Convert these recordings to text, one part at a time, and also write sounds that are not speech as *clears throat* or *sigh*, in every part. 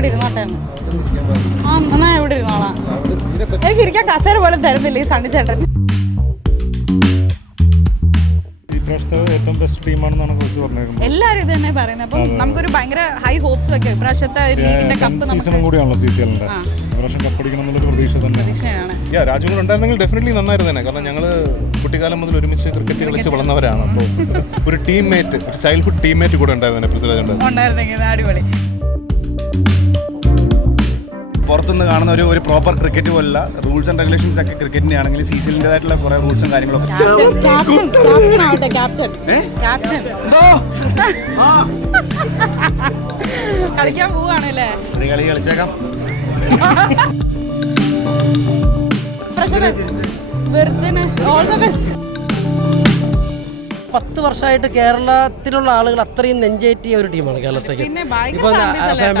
ഇവിടെ ഇരുന്നോട്ടെ. ആ എന്നാ ഇവിടെ ഇരുന്നോളാം. എനിക്ക് ഇരിക്കാൻ കസേര പോലെ തരുന്നില്ല ഈ സണ്ണി ചേട്ടൻ. എല്ലാവരും ഇത് തന്നെ പറയുന്നത്. അപ്പം നമുക്കൊരു ഭയങ്കര ഹൈ ഹോപ്സ് വെക്കാം ഇപ്രാവശ്യത്തെ ലീഗിന്റെ കപ്പ് സീസണും കൂടിയാണല്ലോ സി സി എല്ലിന്റെ പ്രാവശ്യം കപ്പടിക്കണം എന്നുള്ളൊരു പ്രതീക്ഷ തന്നെ. പ്രതീക്ഷയാണ്. യാ രാജ്യം കൂടെ ഉണ്ടായിരുന്നെങ്കിൽ ഡെഫിനറ്റ്ലി നന്നായിരുന്നു തന്നെ. കാരണം ഞങ്ങൾ കുട്ടിക്കാലം മുതൽ ഒരുമിച്ച് ക്രിക്കറ്റ് കളിച്ച് വളർന്നവരാണ്. അപ്പോൾ ഒരു ടീം മേറ്റ് ഒരു ചൈൽഡ്ഹുഡ് ടീം മേറ്റ് കൂടെ ഉണ്ടായിരുന്നു പൃഥ്വിരാജ് ഉണ്ടായിരുന്നു അടിപൊളി. പുറത്തുനിന്ന് കാണുന്ന ഒരു ഒരു പ്രോപ്പർ ക്രിക്കറ്റ് പോലുള്ള റൂൾസ് ആൻഡ് റെഗുലേഷൻസ് ഒക്കെ ക്രിക്കറ്റിന്റെ ആണെങ്കിൽ സീസണിന്റേതായിട്ടുള്ള കുറെ റൂൾസും കാര്യങ്ങളൊക്കെ കളിക്കാൻ പോവാണല്ലേ? ഒരു കളി കളിച്ചേക്കാം. വെറുതെ ഓൾ ദ ബെസ്റ്റ് പത്ത് വർഷമായിട്ട് കേരളത്തിലുള്ള ആളുകൾ അത്രയും നെഞ്ചേറ്റിയ ഒരു ടീമാണ് കേരള സ്ട്രൈക്കേഴ്സ് ഇപ്പോൾ?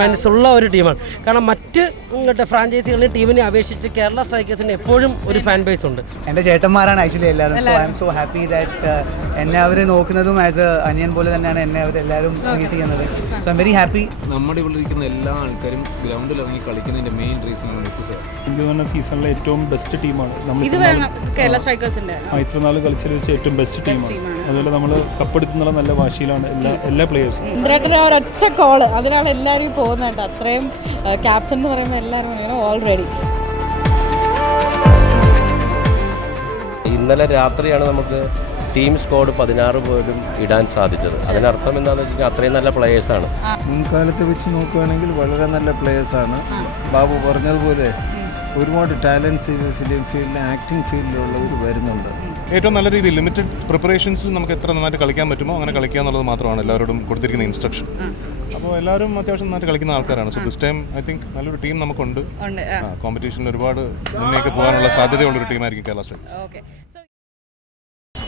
ഫാൻസ് ഉള്ള ഒരു ടീമാണ്. കാരണം മറ്റ് ഇങ്ങോട്ട് ഫ്രാഞ്ചൈസികളിലെ ടീമിനെ അപേക്ഷിച്ച് കേരള സ്ട്രൈക്കേഴ്സിന് എപ്പോഴും ഒരു ഫാൻ ബേസ് ഉണ്ട്. എന്റെ ചേട്ടന്മാരാണ് ആക്ച്വലി എല്ലാവരും. So I'm so happy that എന്നെ അവർ നോക്കുന്നതും ആസ് എ അനിയൻ പോലെ തന്നെയാണ് എന്നെ അവർ എല്ലാവരും ട്രീറ്റ് ചെയ്യുന്നത്. സോ ഐ വെരി ഹാപ്പി നമ്മുടെ ഇവിടെ ഇരിക്കുന്ന എല്ലാ ആൾക്കാരും ഗ്രൗണ്ടിൽ ഇറങ്ങി കളിക്കുന്നതിന്റെ മെയിൻ റീസൺ ആണ് ഋതു സാർ എനിക്ക് പറഞ്ഞ സീസണിലെ ഏറ്റവും ബെസ്റ്റ് ടീമാണ് നമ്മൾ ഇത് കേരള സ്ട്രൈക്കേഴ്സിന്റെ ഇത്ര നാൾ കളിച്ചതിൽ വെച്ച് ഏറ്റവും ബെസ്റ്റ് ടീമാണ്. അതുപോലെ നമ്മൾ കപ്പെടുത്തുന്നുള്ള നല്ല വാശിയിലാണ് എല്ലാ എല്ലാ പ്ലേയേഴ്സും ഇന്ദ്രേട്ടന്റെ ആ ഒരൊറ്റ കോൾ അതിനാണ് എല്ലാവരും പോകുന്നത് കേട്ടോ. അത്രയും ക്യാപ്റ്റൻ എന്ന് പറയുമ്പോൾ എല്ലാവരും ഓൾറെഡി ഇന്നലെ രാത്രിയാണ് നമുക്ക് ടീം സ്കോഡ് പതിനാറ് പോലും ഇടാൻ സാധിച്ചത്. അതിനർത്ഥം എന്താണെന്ന് വെച്ചാൽ അത്രയും നല്ല പ്ലേയേഴ്സാണ് മുൻകാലത്തെ വെച്ച് നോക്കുകയാണെങ്കിൽ വളരെ നല്ല പ്ലേയേഴ്സാണ് ബാബു പറഞ്ഞതുപോലെ ഒരുപാട് ടാലൻസ് ഫിലിം ഫീൽഡിൽ ആക്ടിങ് ഫീൽഡിലുള്ളവർ വരുന്നുണ്ട്. ഏറ്റവും നല്ല രീതിയിൽ ലിമിറ്റഡ് പ്രിപ്പറേഷൻസിൽ നമുക്ക് എത്ര നന്നായിട്ട് കളിക്കാൻ പറ്റുമോ അങ്ങനെ കളിക്കുക എന്നുള്ളത് മാത്രമാണ് എല്ലാവരോടും കൊടുത്തിരിക്കുന്ന ഇൻസ്ട്രക്ഷൻ അപ്പോൾ എല്ലാവരും അത്യാവശ്യം നന്നായിട്ട് കളിക്കുന്ന ആൾക്കാരാണ്. So this time I think നല്ലൊരു ടീം നമുക്കുണ്ട്. ഉണ്ട് കോമ്പറ്റീഷനിൽ ഒരുപാട് മുന്നേക്ക് പോകാനുള്ള സാധ്യതയുള്ളൊരു ടീമായിരിക്കും Kerala Strikers okay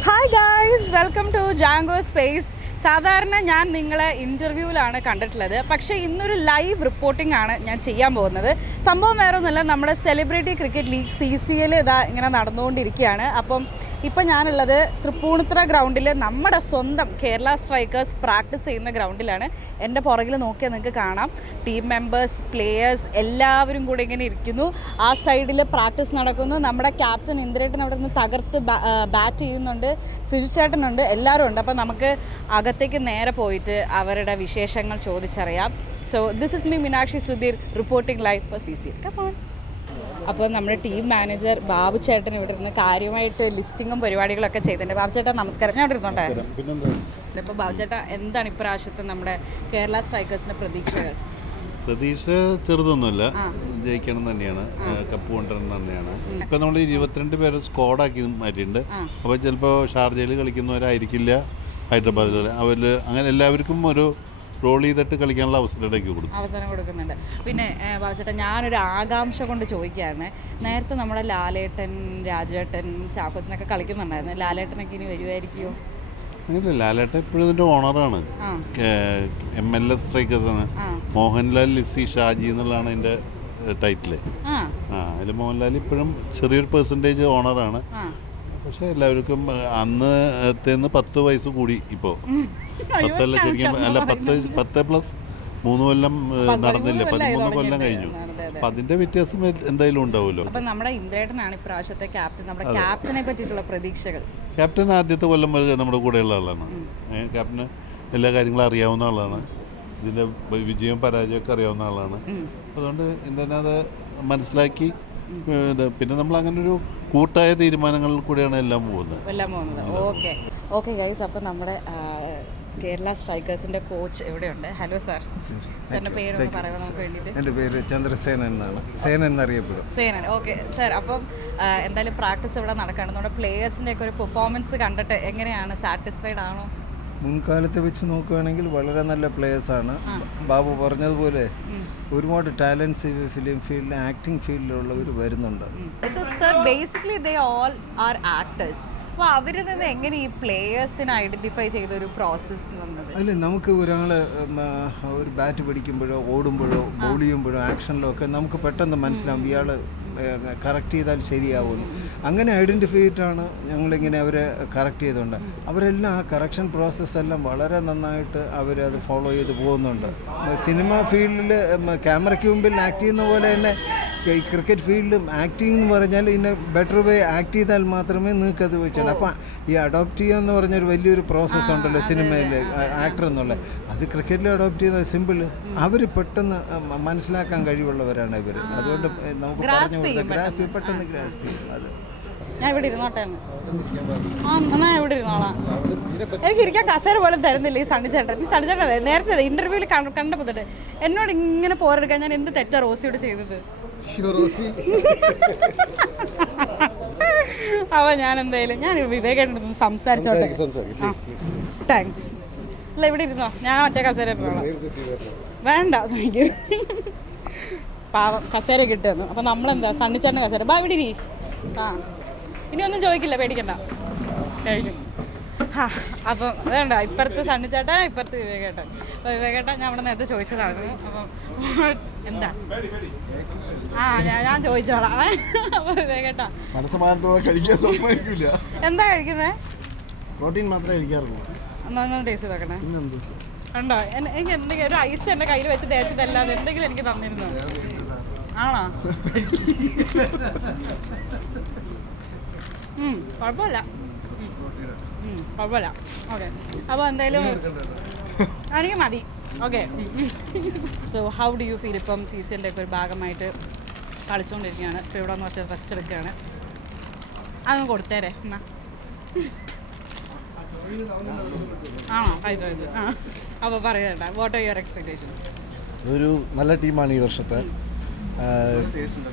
hi guys welcome to Django space സാധാരണ ഞാൻ നിങ്ങളെ ഇന്റർവ്യൂവിലാണ് കണ്ടിട്ടുള്ളത്. പക്ഷേ ഇന്നൊരു ലൈവ് റിപ്പോർട്ടിംഗ് ആണ് ഞാൻ ചെയ്യാൻ പോകുന്നത്. സംഭവം വേറെ ഒന്നുമല്ല നമ്മുടെ celebrity cricket league C C L ഇതാ ഇങ്ങനെ നടന്നുകൊണ്ടിരിക്കുകയാണ്. അപ്പം ഇപ്പം ഞാനുള്ളത് തൃപ്പൂണിത്തുറ ഗ്രൗണ്ടിൽ നമ്മുടെ സ്വന്തം കേരള സ്ട്രൈക്കേഴ്സ് പ്രാക്ടീസ് ചെയ്യുന്ന ഗ്രൗണ്ടിലാണ് എന്റെ പുറകിൽ നോക്കിയാൽ നിങ്ങൾക്ക് കാണാം. ടീം മെമ്പേഴ്സ് പ്ലേയേഴ്സ് എല്ലാവരും കൂടെ ഇങ്ങനെ ഇരിക്കുന്നു. ആ സൈഡിൽ പ്രാക്ടീസ് നടക്കുന്നു. നമ്മുടെ ക്യാപ്റ്റൻ ഇന്ദ്രേട്ടൻ അവിടെ നിന്ന് തകർത്ത് ബാറ്റ് ചെയ്യുന്നുണ്ട്. സുജിച്ചേട്ടനുണ്ട് എല്ലാവരും ഉണ്ട്. അപ്പോൾ നമുക്ക് അകത്തേക്ക് നേരെ പോയിട്ട് അവരുടെ വിശേഷങ്ങൾ ചോദിച്ചറിയാം. So this is me Meenakshi Sudheer reporting live for C C come on അപ്പോൾ നമ്മുടെ ടീം മാനേജർ ബാബു ചേട്ടൻ ഇവിടെ ഇരുന്ന് കാര്യമായിട്ട് ലിസ്റ്റിങ്ങും പരിപാടികളൊക്കെ ചെയ്തിട്ടുണ്ട്. ബാബു ചേട്ടാ നമസ്കാരം. ഞാൻ ഇവിടെ ഇരുന്നോട്ടെ? ഇപ്പോൾ ബാബു ചേട്ടാ എന്താണ് ഇപ്രാവശ്യത്തെ നമ്മുടെ കേരള സ്ട്രൈക്കേഴ്സിന്റെ പ്രതീക്ഷകൾ? പ്രതീക്ഷ ചെറുതൊന്നുമല്ല. ജയിക്കണം തന്നെയാണ്. കപ്പ് കൊണ്ടുവരണം തന്നെയാണ്. ഇപ്പം നമ്മൾ ഇരുപത്തിരണ്ട് പേരെ സ്ക്വാഡാക്കി മാറ്റിയിട്ടുണ്ട്. അപ്പോൾ ചിലപ്പോൾ ഷാർജയിൽ കളിക്കുന്നവരായിരിക്കില്ല ഹൈദരാബാദിൽ. അവർ അങ്ങനെ എല്ലാവർക്കും ഒരു റോൾ ചെയ്തിട്ട് കളിക്കാനുള്ള അവസരം ഇടയ്ക്ക് കൊടുക്കും. അവസരം കൊടുക്കുന്നുണ്ട്. പിന്നെ ബാബുചേട്ടൻ ബാബു ചേട്ടാ ഞാനൊരു ആകാംക്ഷ കൊണ്ട് ചോദിക്കുകയാണ്. നേരത്തെ നമ്മുടെ ലാലേട്ടൻ രാജേട്ടൻ ചാക്കോച്ചനൊക്കെ കളിക്കുന്നുണ്ടായിരുന്നു. ലാലേട്ടനൊക്കെ ഇനി വരുമായിരിക്കുമോ ഇല്ല ലാലേട്ട ഇപ്പോഴും ഇതിന്റെ ഓണറാണ്. എം എൽ എസ് സ്ട്രൈക്കേഴ്സ് ആണ്. മോഹൻലാൽ ലിസി ഷാജി എന്നുള്ളതാണ് അതിന്റെ ടൈറ്റിൽ ആ. അതിൽ മോഹൻലാൽ ഇപ്പോഴും ചെറിയൊരു പെർസെന്റേജ് ഓണറാണ് പക്ഷേ എല്ലാവർക്കും അന്നത്തേന്ന് പത്ത് വയസ്സ് കൂടി ഇപ്പോൾ പത്തല്ല ശരിക്കും അല്ല പത്ത് പത്ത് പ്ലസ് മൂന്ന് കൊല്ലം നടന്നില്ല. പതിമൂന്ന് കൊല്ലം കഴിഞ്ഞു. അപ്പൊ അതിന്റെ വ്യത്യാസം എന്തായാലും ഉണ്ടാവുമല്ലോ. അപ്പൊ നമ്മുടെ ഇന്ദ്രേട്ടനാണ് ഇപ്രാവശ്യത്തെ ക്യാപ്റ്റൻ. നമ്മുടെ ക്യാപ്റ്റനെ പറ്റിയിട്ടുള്ള പ്രതീക്ഷകൾ. ക്യാപ്റ്റൻ ആദ്യത്തെ കൊല്ലം വരെ നമ്മുടെ കൂടെയുള്ള ആളാണ്. ക്യാപ്റ്റന് എല്ലാ കാര്യങ്ങളും അറിയാവുന്ന ആളാണ്. ഇതിന്റെ വിജയവും പരാജയമൊക്കെ അറിയാവുന്ന ആളാണ്. അതുകൊണ്ട് ഇന്ദ്രനാഥ് മനസ്സിലാക്കി പിന്നെ നമ്മൾ അങ്ങനെ ഒരു കൂട്ടായ തീരുമാനങ്ങളിൽ കൂടിയാണ് എല്ലാം പോകുന്നത്. എല്ലാം പോകുന്നത്. ഓക്കെ. ഓക്കെ ഗൈസ് അപ്പം നമ്മുടെ കേരള സ്ട്രൈക്കേഴ്സിന്റെ കോച്ച് എവിടെയുണ്ട്? Hello sir. സാറിന്റെ പേര് എന്റെ പേര് ചന്ദ്രസേനൻ എന്നാണ്. സേനൻ എന്നറിയപ്പെടും. സേനൻ. ഓക്കെ. സാർ അപ്പം എന്തായാലും പ്രാക്ടീസ് ഇവിടെ നടക്കുകയാണ് നമ്മുടെ പ്ലേയേഴ്സിന്റെ ഒക്കെ ഒരു പെർഫോമൻസ് കണ്ടിട്ട് എങ്ങനെയാണ് സാറ്റിസ്ഫൈഡ് ആണോ? മുൻകാലത്തെ വെച്ച് നോക്കുകയാണെങ്കിൽ വളരെ നല്ല പ്ലേയേഴ്സാണ് ബാബു പറഞ്ഞതുപോലെ ഒരുപാട് ടാലൻസ് ഫിലിം ഫീൽഡിൽ ആക്ടിംഗ് ഫീൽഡിലുള്ളവർ വരുന്നുണ്ട്. Basically they all are actors അപ്പോൾ അവരിൽ നിന്ന് എങ്ങനെ ഈ പ്ലേയേഴ്സിനെ ഐഡന്റിഫൈ ചെയ്ത ഒരു പ്രോസസ്സ് വന്നത്? അല്ല നമുക്ക് ഒരാൾ ഒരു ബാറ്റ് പിടിക്കുമ്പോഴോ ഓടുമ്പോഴോ ബൗൾ ചെയ്യുമ്പോഴോ ആക്ഷനിലോ ഒക്കെ നമുക്ക് പെട്ടെന്ന് മനസ്സിലാവും. ഇയാൾ കറക്റ്റ് ചെയ്താൽ ശരിയാവുന്നു അങ്ങനെ ഐഡന്റിഫൈ ചെയ്തിട്ടാണ് ഞങ്ങളിങ്ങനെ അവരെ കറക്റ്റ് ചെയ്തുകൊണ്ട് അവരെല്ലാം ആ കറക്ഷൻ പ്രോസസ്സെല്ലാം വളരെ നന്നായിട്ട് അവരത് ഫോളോ ചെയ്ത് പോകുന്നുണ്ട്. സിനിമ ഫീൽഡിൽ ക്യാമറയ്ക്ക് മുമ്പിൽ ആക്ട് ചെയ്യുന്ന പോലെ തന്നെ ഈ ക്രിക്കറ്റ് ഫീൽഡിലും ആക്ടിങ് എന്ന് പറഞ്ഞാൽ ഇന്ന ബെറ്റർ വേ ആക്ട് ചെയ്താൽ മാത്രമേ നിങ്ങൾക്ക് അത് വെച്ചാൽ അപ്പം ഈ അഡോപ്റ്റ് ചെയ്യുക എന്ന് പറഞ്ഞൊരു വലിയൊരു പ്രോസസ്സ് ഉണ്ടല്ലോ സിനിമയിൽ ആക്ടർ എന്നുള്ളത് അത്. ക്രിക്കറ്റിൽ അഡോപ്റ്റ് ചെയ്യുന്നത് സിമ്പിൾ അവർ പെട്ടെന്ന് മനസ്സിലാക്കാൻ കഴിവുള്ളവരാണ് ഇവർ അതുകൊണ്ട് നമുക്ക് പറഞ്ഞു കൊടുത്ത ഗ്രാസ്പ് പെട്ടെന്ന്. ഗ്രാസ്പി അത്. ഞാൻ ഇവിടെ ഇരുന്നോട്ടെ. ആ എന്നാ ഇവിടെ ഇരുന്നോളാം. എനിക്ക് ഇരിക്കാൻ കസേര പോലും തരുന്നില്ല ഈ സണ്ണിച്ചേട്ടൻ ഈ സണ്ണിച്ചേട്ടൻ നേരത്തെ ഇന്റർവ്യൂവിൽ കണ്ടപ്പോൾ തൊട്ട് എന്നോട് ഇങ്ങനെ പോരെടുക്കാൻ ഞാൻ എന്ത് തെറ്റാ റോസിയോട് ചെയ്തത്? അവ ഞാൻ എന്തായാലും ഞാൻ വിവേകേട്ടൻ സംസാരിച്ചോട്ടെ താങ്ക്സ് അല്ല ഇവിടെ ഇരുന്നോ? ഞാൻ ഒറ്റ കസേര ഇരുന്നോളാം വേണ്ട താങ്ക് യു പാവം കസേര കിട്ടുന്നു അപ്പം നമ്മളെന്താ സണ്ണിച്ചേട്ടന്റെ കസേര. ബാ ഇവിടെ ഇരി. ആ. ഇനി ഒന്നും ചോദിക്കില്ല പേടിക്കണ്ട. കഴിഞ്ഞു. ആ അപ്പം അതേണ്ട ഇപ്പുറത്ത് സണ്ണിച്ചേട്ടൻ ഇപ്പുറത്ത് വിവേകേട്ടൻ. അപ്പോൾ വിവേകേട്ടൻ ഞാൻ അവിടെ നേരത്തെ ചോദിച്ചതാണ്. അപ്പം എന്താ? ആ ഞാൻ ചോദിച്ചോളാം. *laughs* മനസ്സമാനത്തോടെ കഴിക്കാൻ സമ്മതിക്കില്ല. എന്താ കഴിക്കുന്നേ? പ്രോട്ടീൻ മാത്രമേ കഴിക്കാറുള്ളൂ. ടേസ്റ്റ് നോക്കണേ. ഉണ്ടോ? എനിക്ക് എന്തെങ്കിലും ഒരു ഐസ് എന്റെ കയ്യിൽ വെച്ച് തേച്ചതല്ലാതെ എന്തെങ്കിലും എനിക്ക് തന്നിരുന്നു? ആണോ? കുഴപ്പമില്ല. കുഴപ്പമില്ല. ഓക്കെ അപ്പോൾ എന്തായാലും എനിക്ക് മതി. Okay so how do you feel ഇപ്പം സീസണിന്റെ ഒക്കെ ഒരു ഭാഗമായിട്ട് കളിച്ചുകൊണ്ടിരിക്കുകയാണ് ഇപ്പോൾ ഇവിടെ വന്ന് കുറച്ച് റെസ്റ്റ് എടുക്കുകയാണ്. അതൊന്ന് കൊടുത്തേരെ എന്നാ. ആണോ? പൈസ ആ. അപ്പോൾ പറയണ്ട വാട്ട് ആർ യുവർ എക്സ്പെക്ടേഷൻ ഒരു നല്ല ടീമാണ് ഈ വർഷത്തെ.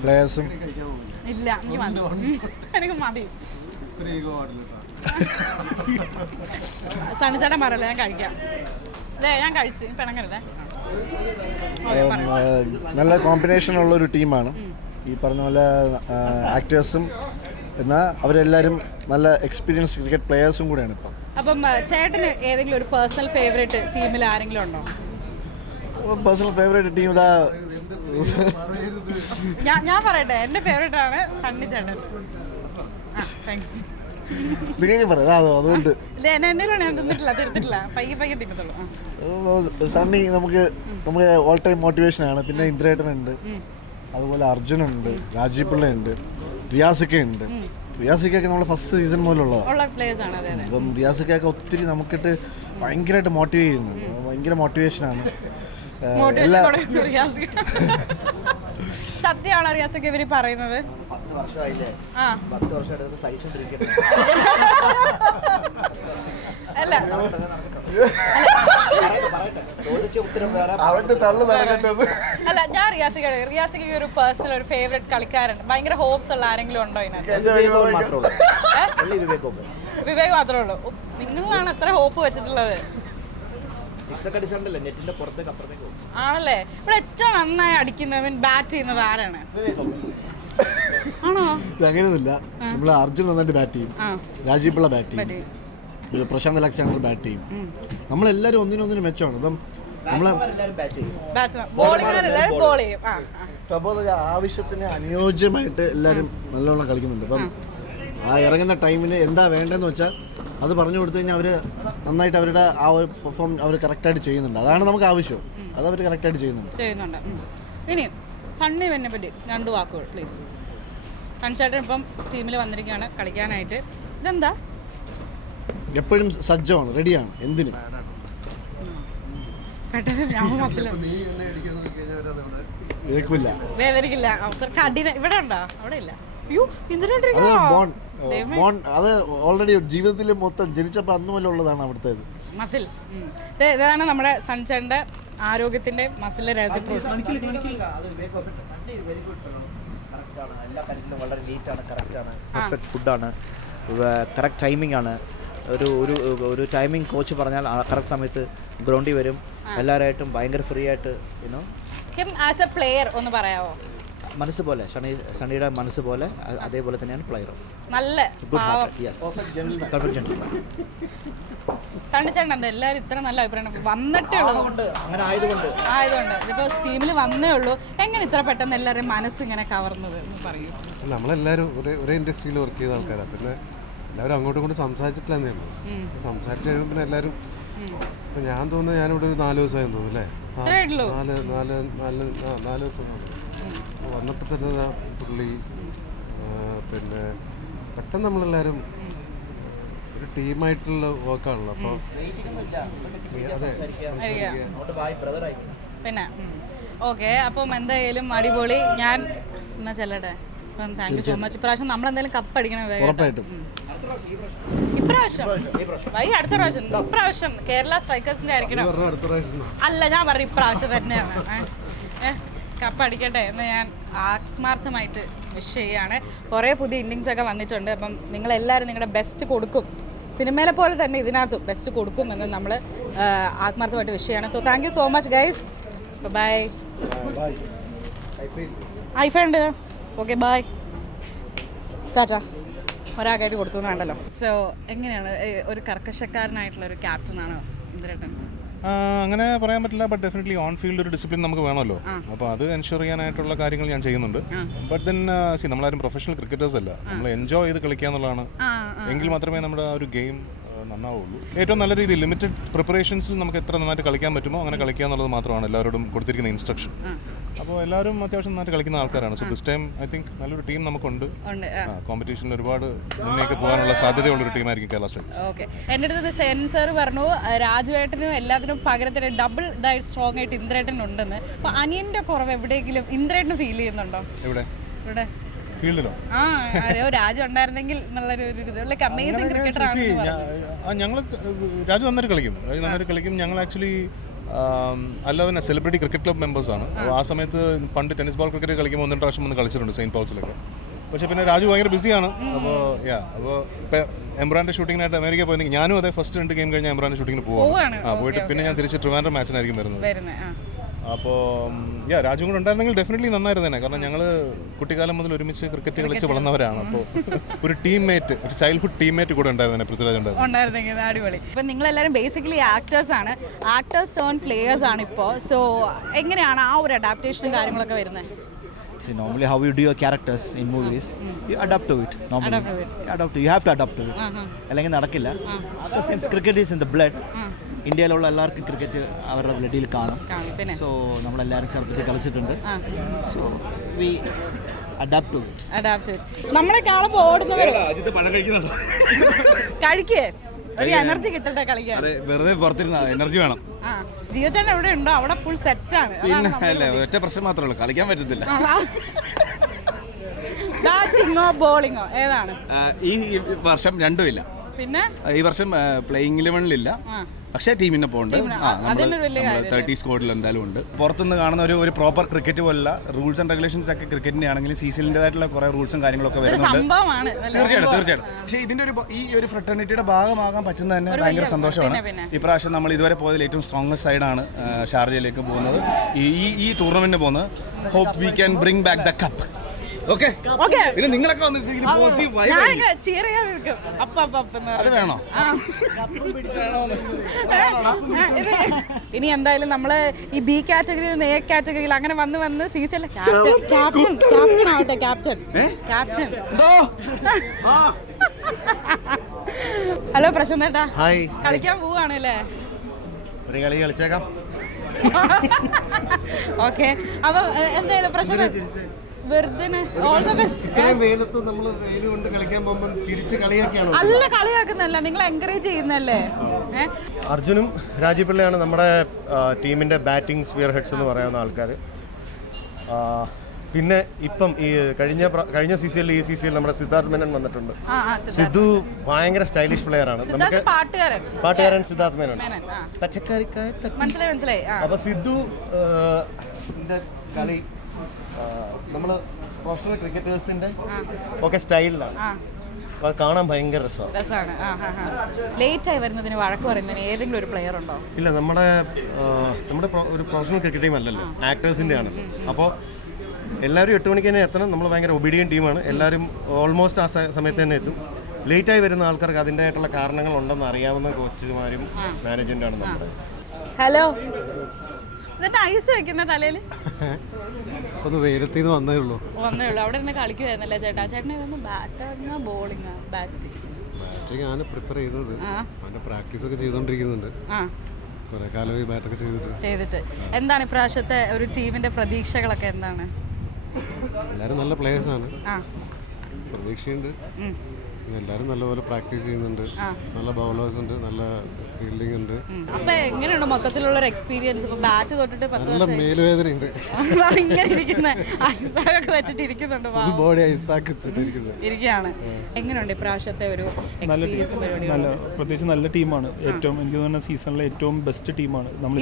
പ്ലേയേഴ്സും ഇല്ല എനിക്ക് മതി. സണിച്ചേട്ടൻ പറയല്ലേ ഞാൻ കഴിക്കാം. അതെ ഞാൻ കഴിച്ച് പിണങ്ങരുതേ. നല്ല കോമ്പിനേഷൻ ഉള്ള ഒരു ടീമാണ്. ഈ പറഞ്ഞ പോലെ ആക്ടേഴ്സും എന്നാൽ അവരെല്ലാവരും നല്ല എക്സ്പീരിയൻസ് ക്രിക്കറ്റ് പ്ലെയേഴ്സും കൂടെയാണ് ഇപ്പം. അപ്പം ചേട്ടന് ഏതെങ്കിലും ഒരു പേഴ്സണൽ ഫേവറേറ്റ് ടീമിൽ ആരെങ്കിലും ഉണ്ടോ? പേഴ്സണൽ ഫേവറേറ്റ് ടീം ഇതാ ഞാൻ പറയട്ടെ എന്റെ ഫേവറേറ്റ് ആണ് സണ്ണി ചേട്ടൻ. നിങ്ങൾക്ക് പറയാം അതാ അതുകൊണ്ട്. എന്നെ ഞാൻ തിന്നിട്ടില്ല തിരുത്തിട്ടില്ല. പയ്യെ പയ്യെ തിന്നത്തുള്ളൂ. സണ്ണി നമുക്ക് നമുക്ക് ഓൾ ടൈം മോട്ടിവേഷൻ ആണ്. പിന്നെ ഇന്ദ്രേട്ടൻ ഉണ്ട് അതുപോലെ അർജുനുണ്ട്. രാജീവ് പിള്ളയുണ്ട് റിയാസിക്ക ഉണ്ട് റിയാസിക്കൊക്കെ നമ്മൾ ഫസ്റ്റ് സീസൺ മുതലുള്ളതാണ് അപ്പം റിയാസിക്കൊക്കെ ഒത്തിരി നമുക്കിട്ട് ഭയങ്കരമായിട്ട് മോട്ടിവേറ്റ് ചെയ്യുന്നുണ്ട്. ഭയങ്കര മോട്ടിവേഷനാണ് *laughs* എല്ലാ മോട്ടിവേഷൻ ആണ് *laughs* സത്യമാണോ റിയാസൊക്കെ ഇവർ പറയുന്നത്? *laughs* അല്ല. അവന്റെ തള്ളു നടക്കേണ്ടത് അല്ല ഞാൻ റിയാസിക്ക് റിയാസിക്ക് ഒരു പേഴ്സണൽ ഒരു ഫേവറേറ്റ് കളിക്കാരൻ ഭയങ്കര ഹോപ്സ് ഉള്ള ആരെങ്കിലും ഉണ്ടോ ഇതിനകത്ത്? വിവേക് മാത്രമേ ഉള്ളൂ. നിങ്ങളാണ് എത്ര ഹോപ്പ് വെച്ചിട്ടുള്ളത്. ആണല്ലേ? ഇവിടെ ഏറ്റവും നന്നായി അടിക്കുന്നവൻ ബാറ്റ് ചെയ്യുന്നത് ആരാണ്? ആണോ? അങ്ങനെയൊന്നുമില്ല. നമ്മൾ അർജുൻ നന്നായിട്ട് ബാറ്റ് ചെയ്യും. രാജീവ് പിള്ള ബാറ്റ്. ചെയ്യും. പ്രശാന്ത് അലക്സാണ്ടർ ബാറ്റ് ചെയ്യും. നമ്മളെല്ലാവരും ഒന്നിനൊന്നിനും മെച്ചമാണ്. ഇപ്പം നമ്മളെ എല്ലാവരും ബാറ്റ് ചെയ്യും. ബാറ്റ്സ്മാൻ ബോളിംഗ് ബോൾ ചെയ്യും. ആ ആ. ആവശ്യത്തിന് അനുയോജ്യമായിട്ട് എല്ലാവരും നല്ലോണം കളിക്കുന്നുണ്ട്. അപ്പം ആ. ഇറങ്ങുന്ന ടൈമിന് എന്താ വേണ്ടതെന്ന് വെച്ചാൽ അത് പറഞ്ഞു കൊടുത്തു കഴിഞ്ഞാൽ അവർ നന്നായിട്ട് അവരുടെ ആ ഒരു പെർഫോം അവർ കറക്റ്റായിട്ട് ചെയ്യുന്നുണ്ട്. അതാണ് നമുക്ക് ആവശ്യം. അത് അവർ കറക്റ്റായിട്ട് ചെയ്യുന്നുണ്ട്. ചെയ്യുന്നുണ്ട്. ഇനി സണ്ണി വെന്നെ പറ്റി രണ്ട് വാക്കുകൾ പ്ലീസ് സൺചേട്ടൻ ഇപ്പം ടീമിൽ വന്നിരിക്കുകയാണ് കളിക്കാനായിട്ട്. ഇതെന്താ? എപ്പോഴും സജ്ജമാണ് റെഡിയാണ് എന്തിനും. പെട്ടെന്ന് ഞാൻ വേദനിക്കില്ല. ഇവിടെ ഉണ്ടോ? അവിടെ ഇല്ല. അയ്യോ അത് ഓൾറെഡി ജീവിതത്തിൽ മൊത്തം ജനിച്ചപ്പോൾ അന്ന് മുതൽ ഉള്ളതാണ് അവിടുത്തെ മസിൽ. ഇതാണ് നമ്മുടെ സൺഷൈന്റെ ആരോഗ്യത്തിന്റെ മസിലെ എല്ലാ കാര്യത്തിലും വളരെ നീറ്റാണ് കറക്റ്റാണ് പെർഫെക്റ്റ് ഫുഡാണ് കറക്റ്റ് ടൈമിംഗ് ആണ്. ഒരു ഒരു ഒരു ടൈമിംഗ് കോച്ച് പറഞ്ഞാൽ ആ കറക്റ്റ് സമയത്ത് ഗ്രൗണ്ടിൽ വരും. എല്ലാവരായിട്ടും ഭയങ്കര ഫ്രീ ആയിട്ട് you know him as a player ഒന്ന് പറയാവോ? മനസ്സ് പോലെ സണി സണിയുടെ മനസ്സ് പോലെ അതേപോലെ തന്നെയാണ് പ്ലെയറും നല്ല good heart yes perfect gentleman സണ്ണിച്ചേട്ടൻ എന്താ എല്ലാവരും ഇത്ര നല്ല അഭിപ്രായം വന്നിട്ടേ ഉള്ളൂ. അങ്ങനെ ആയതുകൊണ്ട്. ആയതുകൊണ്ട്. ഇതിപ്പോ ടീമിൽ വന്നേ ഉള്ളൂ. എങ്ങനെ ഇത്ര പെട്ടെന്ന് എല്ലാവരുടെയും മനസ്സ് ഇങ്ങനെ കവർന്നത് എന്ന് പറയൂ? നമ്മളെല്ലാവരും ഒരേ ഒരേ ഇൻഡസ്ട്രിയിൽ വർക്ക് ചെയ്ത ആൾക്കാരാണ് പിന്നെ എല്ലാവരും അങ്ങോട്ടും ഇങ്ങോട്ടും സംസാരിച്ചിട്ടില്ലെന്നേ ഉള്ളൂ. സംസാരിച്ച് കഴിയുമ്പോൾ പിന്നെ എല്ലാവരും ഇപ്പം ഞാൻ തോന്നുന്നു ഞാനിവിടെ ഒരു നാല് ദിവസമായി തോന്നുന്നു അല്ലേ? നാല് നാല് നാല് ആ, നാല് ദിവസം അപ്പോൾ വന്നപ്പോൾ തന്നെ പുള്ളി പിന്നെ പെട്ടെന്ന് നമ്മളെല്ലാവരും ഒരു ടീമായിട്ടുള്ള വർക്കാണല്ലോ അപ്പോൾ പിന്നെ ഓക്കെ അപ്പം എന്തായാലും അടിപൊളി. ഞാൻ എന്നാ ചെല്ലട്ടെ? അപ്പം താങ്ക് യു സോ മച്ച് ഇപ്രാവശ്യം നമ്മളെന്തായാലും കപ്പ് അടിക്കണം. ഉറപ്പായിട്ടും. ഇപ്രാവശ്യം? വൈ അടുത്ത പ്രാവശ്യം. ഇപ്രാവശ്യം കേരള സ്ട്രൈക്കേഴ്സിന്റെ ആയിരിക്കണം. അല്ല ഞാൻ പറയും ഇപ്രാവശ്യം തന്നെയാണ്. കപ്പ് അടിക്കട്ടെ എന്ന് ഞാൻ ആത്മാർത്ഥമായിട്ട് വിഷ് ചെയ്യാണ് കുറേ പുതിയ ഇന്നിങ്സ് ഒക്കെ വന്നിട്ടുണ്ട്. അപ്പം നിങ്ങളെല്ലാവരും നിങ്ങളുടെ ബെസ്റ്റ് കൊടുക്കും. സിനിമയിലെ പോലെ തന്നെ ഇതിനകത്തും ബെസ്റ്റ് കൊടുക്കും എന്ന് നമ്മൾ ആത്മാർത്ഥമായിട്ട് വിഷ് ചെയ്യാണ് so thank you so much guys bye ഐഫൈ ഉണ്ട് ഓക്കെ ബൈ ടാറ്റ ഒരാൾക്കായിട്ട് കൊടുത്തു വേണ്ടല്ലോ സോ എങ്ങനെയാണ് ഒരു കർക്കശക്കാരനായിട്ടുള്ള ഒരു ക്യാപ്റ്റനാണ് ഇന്ദ്രേട്ടൻ? അങ്ങനെ പറയാൻ പറ്റില്ല ബട്ട് ഡെഫിനറ്റ്ലി ഓൺ ഫീൽഡ് ഒരു ഡിസിപ്ലിൻ നമുക്ക് വേണമല്ലോ. അപ്പോൾ അത് എൻഷുർ ചെയ്യാനായിട്ടുള്ള കാര്യങ്ങൾ ഞാൻ ചെയ്യുന്നുണ്ട്. ബട്ട് ദെൻ സി നമ്മളാരും പ്രൊഫഷണൽ ക്രിക്കറ്റേഴ്സ് അല്ല. നമ്മൾ എൻജോയ് ചെയ്ത് കളിക്കുക എന്നുള്ളതാണ്. എങ്കിൽ മാത്രമേ നമ്മുടെ ആ ഒരു ഗെയിം നന്നാവുള്ളൂ. ഏറ്റവും നല്ല രീതിയിൽ ലിമിറ്റഡ് പ്രിപ്പറേഷൻസിൽ നമുക്ക് എത്ര നന്നായിട്ട് കളിക്കാൻ പറ്റുമോ അങ്ങനെ കളിക്കുക എന്നുള്ളത് മാത്രമാണ് എല്ലാവരോടും കൊടുത്തിരിക്കുന്ന ഇൻസ്ട്രക്ഷൻ അപ്പോൾ എല്ലാവരും അത്യാവശ്യം നന്നായിട്ട് കളിക്കുന്ന ആൾക്കാരാണ്. So this time I think നല്ലൊരു ടീം നമുക്കുണ്ട്. കോമ്പറ്റീഷനിൽ ഒരുപാട് മുന്നേക്ക് പോകാനുള്ള സാധ്യതയുള്ളൊരു ടീമായിരിക്കും കേരള സ്ട്രൈക്കേഴ്സ് ഓക്കെ എന്റെ അടുത്ത് സെൻസർ പറഞ്ഞു ആ, രാജുവേട്ടനും എല്ലാത്തിനും പകരത്തിന് ഡബിൾ ഇതായി സ്ട്രോങ് ആയിട്ട് ഇന്ദ്രേട്ടൻ ഉണ്ടെന്ന്. അപ്പോൾ അനിയന്റെ കുറവ് എവിടെയെങ്കിലും ഇന്ദ്രേട്ടൻ ഫീൽ ചെയ്യുന്നുണ്ടോ? എവിടെ? ഇവിടെ. ഫീൽഡിലോ? രാജു ഉണ്ടായിരുന്നെങ്കിൽ ഞങ്ങൾ രാജു നന്നായിട്ട് കളിക്കും. രാജു നന്നായിട്ട് കളിക്കും. ഞങ്ങൾ ആക്ച്വലി അല്ലാതെ തന്നെ സെലിബ്രിറ്റി ക്രിക്കറ്റ് ക്ലബ് മെമ്പേഴ്സാണ് അപ്പോൾ ആ സമയത്ത് പണ്ട് ടെന്നീസ് ബോൾ ക്രിക്കറ്റ് കളിക്കുമ്പോൾ ഒന്നും പ്രാവശ്യം ഒന്ന് കളിച്ചിട്ടുണ്ട് സെയിന്റ് പോൾസിലൊക്കെ. പക്ഷേ പിന്നെ രാജു ഭയങ്കര ബിസിയാണ് അപ്പോൾ യാ അപ്പോൾ ഇപ്പോൾ എംബ്രാന്റെ ഷൂട്ടിങ്ങിനായിട്ട് അമേരിക്ക പോയിരുന്നെങ്കിൽ ഞാനും അതേ ഫസ്റ്റ് രണ്ട് ഗെയിം കഴിഞ്ഞാൽ എംബ്രാന്റെ ഷൂട്ടിങ്ങിന് പോവാണ്. ആ പോയിട്ട് പിന്നെ ഞാൻ തിരിച്ച് ട്രിവാൻഡ്രം മാച്ചിനായിരിക്കും വരുന്നത്. അപ്പോൾ യാ രാജു കൂടെ ഉണ്ടായിരുന്നെങ്കിൽ ഡെഫിനറ്റ്ലി നന്നായിരുന്നേനെ. കാരണം ഞങ്ങൾ കുട്ടിക്കാലം മുതൽ ഒരുമിച്ച് ക്രിക്കറ്റ് കളിച്ച് വളർന്നവരാണ്. അപ്പോൾ ഒരു ടീംമേറ്റ് ഒരു ചൈൽഡ്ഹുഡ് ടീംമേറ്റ് കൂടെ ഉണ്ടായിരുന്നേ പൃഥ്വിരാജ് ഉണ്ടായിരുന്നു. ഉണ്ടായിരുന്നെങ്കിൽ അടിപൊളി. ഇപ്പം നിങ്ങളെല്ലാവരും ബേസിക്കലി ആക്ടേഴ്സ് ആണ്. ആക്ടേഴ്സ് ടേൺ പ്ലേയേഴ്സ് ആണ് ഇപ്പോൾ സോ എങ്ങനെയാണ് ആ ഒരു അഡാപ്റ്റേഷനും കാര്യങ്ങളൊക്കെ വരുന്നത് See, normally how you do your characters in movies, you adapt to it. Normally, Adapt to it. You adapt to. You have to adapt to it. Uh-huh. അല്ലെങ്കിൽ നടക്കില്ല. So since cricket is in the blood ഇന്ത്യയിലുള്ള എല്ലാവർക്കും cricket അവരുടെ ബ്ലഡിൽ കാണും. So നമ്മളെല്ലാവരും ചെറുപ്പത്തിൽ കളിച്ചിട്ടുണ്ട്. സോ വി അഡാപ്റ്റ് അഡാപ്റ്റ് നമ്മളെ കാണുമ്പോൾ ഓടുന്നവർ കഴിക്കേ. ഒരു എനർജി കിട്ടട്ടെ കളിക്കാൻ. വെറുതെ പുറത്തിരുന്ന എനർജി വേണം. ജീവചേട്ടൻ എവിടെ ഉണ്ടോ? അവിടെ ഫുൾ സെറ്റ് പിന്നെ അല്ലേ ഒറ്റ പ്രശ്നം മാത്രമേ ഉള്ളൂ കളിക്കാൻ പറ്റത്തില്ല. ബാറ്റിങ്ങോ ബോളിങ്ങോ ഏതാണ്? ഈ വർഷം രണ്ടുമില്ല പിന്നെ? ഈ വർഷം പ്ലേയിങ് ഇലവനിലില്ല പക്ഷേ ടീമിനെ പോകുന്നുണ്ട് ടീമിന്, ആ ആ, വലിയ കാര്യമല്ലേ? തേർട്ടി സ്കോഡിൽ എന്തായാലും ഉണ്ട്. പുറത്തുനിന്ന് കാണുന്ന ഒരു ഒരു പ്രോപ്പർ ക്രിക്കറ്റ് പോലുള്ള റൂൾസ് ആൻഡ് റെഗുലേഷൻസ് ഒക്കെ ക്രിക്കറ്റിന്റെ ആണെങ്കിലും സി സിലിന്റെതായിട്ടുള്ള കുറേ റൂൾസും കാര്യങ്ങളൊക്കെ വരുന്നുണ്ട്. തീർച്ചയായിട്ടും തീർച്ചയായിട്ടും. പക്ഷേ ഇതിന്റെ ഒരു ഈ ഒരു ഫ്രട്ടേണിറ്റിയുടെ ഭാഗമാകാൻ പറ്റുന്ന തന്നെ ഭയങ്കര സന്തോഷമാണ്. ഇപ്രാവശ്യം നമ്മൾ ഇതുവരെ പോയതിൽ ഏറ്റവും സ്ട്രോങ്സ്റ്റ് സൈഡാണ് ഷാർജയിലേക്ക് പോകുന്നത്. ഈ ഈ- ഈ ടൂർണമെന്റിന് പോകുന്നത്. Hope we can bring back the cup okay. പിന്നെ നിങ്ങളൊക്കെ വന്ന് പോസിറ്റീവ് വൈബ് ഞാനിങ്ങനെ cheer ചെയ്യാതിരിക്കും. അപ്പ അപ്പ അപ്പ എന്ന് അത് വേണോ? ആ. ഇത് ഇനി എന്തായാലും നമ്മൾ ഈ ബി കാറ്റഗറിയിൽ എ കാറ്റഗറിയിൽ അങ്ങനെ വന്ന് വന്ന് സീസൺ ക്യാപ്റ്റൻ ക്യാപ്റ്റൻ ആവട്ടെ ക്യാപ്റ്റൻ ക്യാപ്റ്റൻ ഹലോ പ്രശാന്ത് ഏട്ടാ. ഹായ്. കളിക്കാൻ പോവാണല്ലേ ഒരു കളി കളിച്ചേക്കാം. *laughs* ഓക്കെ അപ്പൊ എ- എന്തായാലും പ്രശാന്ത് അല്ല കളിയാക്കുന്നല്ല നിങ്ങൾ എൻകറേജ് ചെയ്യുന്നല്ലേ അർജുനും രാജീവ് പിള്ളയാണ് നമ്മുടെ ടീമിന്റെ ബാറ്റിംഗ് സ്പിയർ ഹെഡ്സ് എന്ന് പറയാവുന്ന ആൾക്കാർ പിന്നെ ഇപ്പം ഈ കഴിഞ്ഞ കഴിഞ്ഞ സി ഈ സി സി എൽ നമ്മുടെ സിദ്ധാർത്ഥ് മേനൻ വന്നിട്ടുണ്ട്. സിദ്ധു ഭയങ്കര സ്റ്റൈലിഷ് പ്ലെയർ ആണ്. നമുക്ക് പാട്ടുകാരൻ. പാട്ടുകാരൻ സിദ്ധാർത്ഥ് മേനൻ. പച്ചക്കറിക്കാർ അപ്പൊ സിദ്ധു കളി നമ്മൾ പ്രൊഫഷണൽ ക്രിക്കറ്റേഴ്സിന്റെ ഒക്കെ സ്റ്റൈലിലാണ് കാണാൻ ഭയങ്കര രസമാണ് ലേറ്റ് ആയി വരുന്നതിന് വഴക്ക് പറയുന്നതിന് ഏതെങ്കിലും ഒരു പ്ലെയർ ഉണ്ടോ? ഇല്ല നമ്മുടെ നമ്മുടെ ഒരു പ്രൊഫഷണൽ ക്രിക്കറ്റ് ടീം അല്ലല്ലോ. ആക്ടേഴ്സിന്റെ ആണ് അപ്പോൾ എല്ലാവരും എട്ട് മണിക്ക് തന്നെ എത്തണം. നമ്മൾ ഭയങ്കര ഒബീഡിയൻ ടീമാണ് എല്ലാവരും ഓൾമോസ്റ്റ് ആ സമയത്ത് തന്നെ എത്തും. ലേറ്റായി വരുന്ന ആൾക്കാർക്ക് അതിന്റെതായിട്ടുള്ള കാരണങ്ങൾ ഉണ്ടെന്ന് അറിയാവുന്ന കോച്ചുമാരും മാനേജ്മെന്റാണ് നമ്മുടെ ഹലോ എന്നിട്ട് ഐസ് വെക്കുന്ന തലയിൽ ഒന്ന് വന്നേ ഉള്ളൂ. വന്നേ ഉള്ളൂ. അവിടെ കളിക്കുമായിരുന്നല്ലേ ചേട്ടാ? ചേട്ടനെ ഇതൊന്ന് ബാറ്റാ ബോളിങ്ങാ ബാറ്റ് ബാറ്റിംഗ് ആണ് പ്രിഫർ ചെയ്തത്. പ്രാക്ടീസ് ഒക്കെ ചെയ്തുകൊണ്ടിരിക്കുന്നുണ്ട് ആ. കുറേ കാലമായി ബാറ്റൊക്കെ ചെയ്തിട്ട്. ചെയ്തിട്ട്. എന്താണ് ഇപ്രാവശ്യത്തെ ഒരു ടീമിന്റെ പ്രതീക്ഷകളൊക്കെ എന്താണ്? എല്ലാവരും നല്ല പ്ലേയേഴ്സ് ആ. പ്രതീക്ഷയുണ്ട്. ഉം. എല്ലാവരും നല്ലപോലെ പ്രാക്ടീസ് ചെയ്യുന്നുണ്ട്. നല്ല ബൗളേഴ്സ് ഉണ്ട് നല്ല ഫീൽഡിംഗ് ഉണ്ട്. അപ്പൊ എങ്ങനെയുണ്ട് മൊത്തത്തിലുള്ള ഒരു എക്സ്പീരിയൻസ് ഇപ്പൊ ബാറ്റ് തൊട്ടിട്ട് നല്ല മേലുവേദന ഉണ്ട്. *laughs* ഇങ്ങനെ ഇരിക്കുന്ന. ഐസ് പാക്ക് ഒക്കെ വെച്ചിട്ട് ഇരിക്കുന്നുണ്ട് ബോഡി ഐസ് പാക്ക് വെച്ചിട്ടിരിക്കുന്നത് ഇരിക്കുകയാണ്. എങ്ങനെയുണ്ട് ഇപ്രാവശ്യത്തെ ഒരു എക്സ്പീരിയൻസ് പരിപാടി നല്ല പ്രത്യേകിച്ച് നല്ല ടീമാണ്. ഏറ്റവും എനിക്ക് തോന്നുന്ന സീസണിലെ ഏറ്റവും ബെസ്റ്റ് ടീമാണ്. നമ്മൾ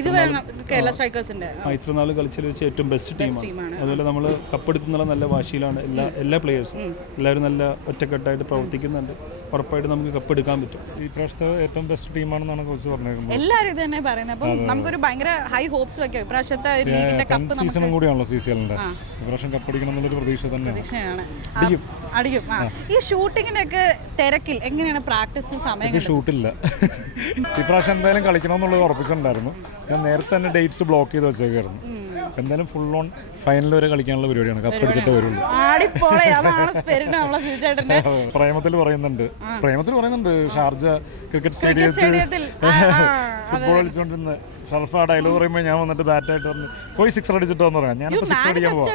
കേരള സ്ട്രൈക്കേഴ്സിന്റെ ഇത്ര നാൾ കളിച്ചതിൽ വെച്ച് ഏറ്റവും ബെസ്റ്റ് ടീമാണ്. അതുപോലെ നമ്മൾ കപ്പെടുക്കുന്നുള്ള നല്ല വാശിയിലാണ് എല്ലാ എല്ലാ പ്ലേയേഴ്സും എല്ലാവരും നല്ല ഒറ്റക്കെട്ടായിട്ട് പ്രവർത്തിക്കുന്നുണ്ട് ഉറപ്പായിട്ട് നമുക്ക് കപ്പ് എടുക്കാൻ പറ്റും. ഈ പ്രാവശ്യത്തെ ഏറ്റവും ബെസ്റ്റ് ടീമാണെന്നാണ് കോച്ച് പറഞ്ഞേക്കുന്നത് എല്ലാവരും ഇത് തന്നെ പറയുന്നത്. അപ്പം നമുക്കൊരു ഭയങ്കര ഹൈ ഹോപ്സ് വെക്കാം ഇപ്രാവശ്യത്തെ ലീഗിന്റെ കപ്പ് സീസണും കൂടിയാണല്ലോ സി സി കപ്പ് അടിക്കണം എന്നുള്ള എന്നുള്ളൊരു പ്രതീക്ഷ തന്നെയാണ്. അടിക്കും. അടിക്കും. ആ. ഈ ഷൂട്ടിങ്ങിന്റെ ഒക്കെ തിരക്കിൽ എങ്ങനെയാണ് പ്രാക്ടീസ് സമയം? ഷൂട്ടില്ല ഇപ്രാവശ്യം എന്തായാലും കളിക്കണം കളിക്കണമെന്നുള്ളത് ഉറപ്പിച്ചിട്ടുണ്ടായിരുന്നു. ഞാൻ നേരത്തെ തന്നെ ഡേറ്റ്സ് ബ്ലോക്ക് ചെയ്ത് വെച്ചേക്കായിരുന്നു എന്തായാലും ഫുൾ ഓൺ ഫൈനൽ വരെ കളിക്കാനുള്ള പരിപാടിയാണ്. കപ്പടിച്ചിട്ട് വരുള്ളൂ. *laughs* പ്രേമത്തിൽ പറയുന്നുണ്ട്. പ്രേമത്തിൽ പറയുന്നുണ്ട്. ഷാർജ ക്രിക്കറ്റ് സ്റ്റേഡിയത്തിൽ ഫുട്ബോൾ *laughs* കളിച്ചുകൊണ്ടിരുന്ന ഷർഫ ഡയലോഗ് പറയുമ്പോൾ ഞാൻ വന്നിട്ട് ബാറ്റായിട്ട് വന്ന് പോയി സിക്സ് അടിച്ചിട്ടോ എന്ന് പറയാം ഞാൻ സിക്സ് അടിക്കാൻ പോവാം?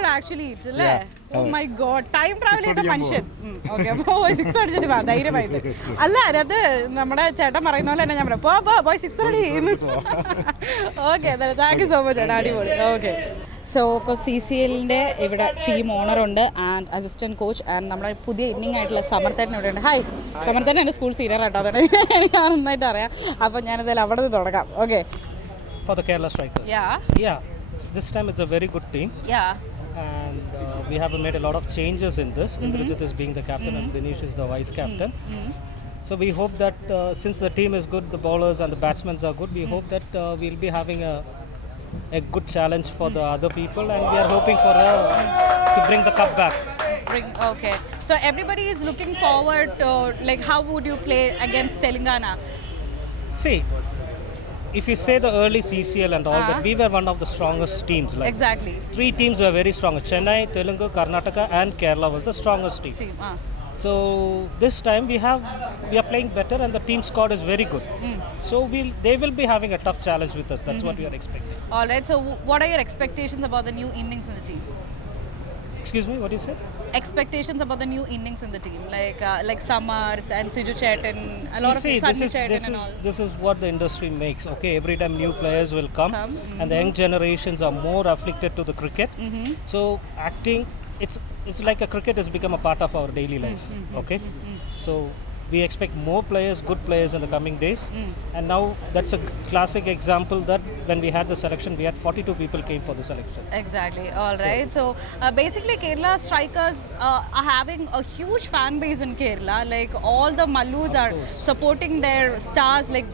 Oh my God. Time travel ചെയ്ത മനുഷ്യൻ. ഉം, okay. പോയി അടിച്ചിട്ട് വാ, ധൈര്യമായിട്ട്. *laughs* അല്ല അത് നമ്മുടെ ചേട്ടൻ പറയുന്ന പോലെ തന്നെ ഞാൻ പറയാം പോ പോ പോയി സിക്സ് അടി okay thank you so much ചേട്ടാ. അടിപൊളി. ഓക്കെ സോ ഇപ്പോൾ സി സി എല്ലിന്റെ ഇവിടെ ടീം ഓണറുണ്ട് ആൻഡ് അസിസ്റ്റന്റ് കോച്ച് ആൻഡ് നമ്മുടെ പുതിയ ഇന്നിംഗ് ആയിട്ടുള്ള സമർത്ഥൻ ഇവിടെ ഉണ്ട്. ഹായ് സമർത്ഥൻ എന്റെ സ്കൂൾ സീനിയർ ആട്ടോ. അതുകൊണ്ട് എനിക്ക് നന്നായിട്ട് അറിയാം. അപ്പോൾ ഞാനിതായാലും അവിടെ നിന്ന് തുടങ്ങാം. Okay for the Kerala Strikers. Yeah. Yeah, this time it's a very good team, Yeah. and uh, we have made a lot of changes in this. Indrajit is being the captain, and Binish is the vice captain. So we hope that uh, since the team is good, the bowlers and the batsmen are good. We hope that uh, we'll be having a a good challenge for the other people, and we are hoping for a, to bring the cup back. Bring, okay. So everybody is looking forward to like how would you play against Telangana? See, if you say the early CCL and all Uh-huh. that, we were one of the strongest teams. Like Exactly. three teams were very strong. Chennai, Telugu, Karnataka, and Kerala was the strongest team. Team. Ah. So this time we have we are playing better and the team squad is very good. So we'll they will be having a tough challenge with us. That's what we are expecting. All right. So what are your expectations about the new innings in the team? Excuse me, what do you say? Expectations about the new innings in the team, like uh, like Samarth and Siju Chetan, a lot You of see, this Sanju is Chetan this and is all. this is what the industry makes. Okay, every time new players will come, Come, and the mm-hmm. young generations are more afflicted to the cricket. Mm-hmm. So acting, it's it's like a cricket has become a part of our daily life. Mm-hmm. Okay, so we expect more players, good players in the coming days. And now that's a classic example that when we had the selection, we had 42 people came for the selection. Exactly. All right. So, uh, basically, Kerala strikers uh, are having a huge fan base in Kerala. Like all the Malus are supporting their stars like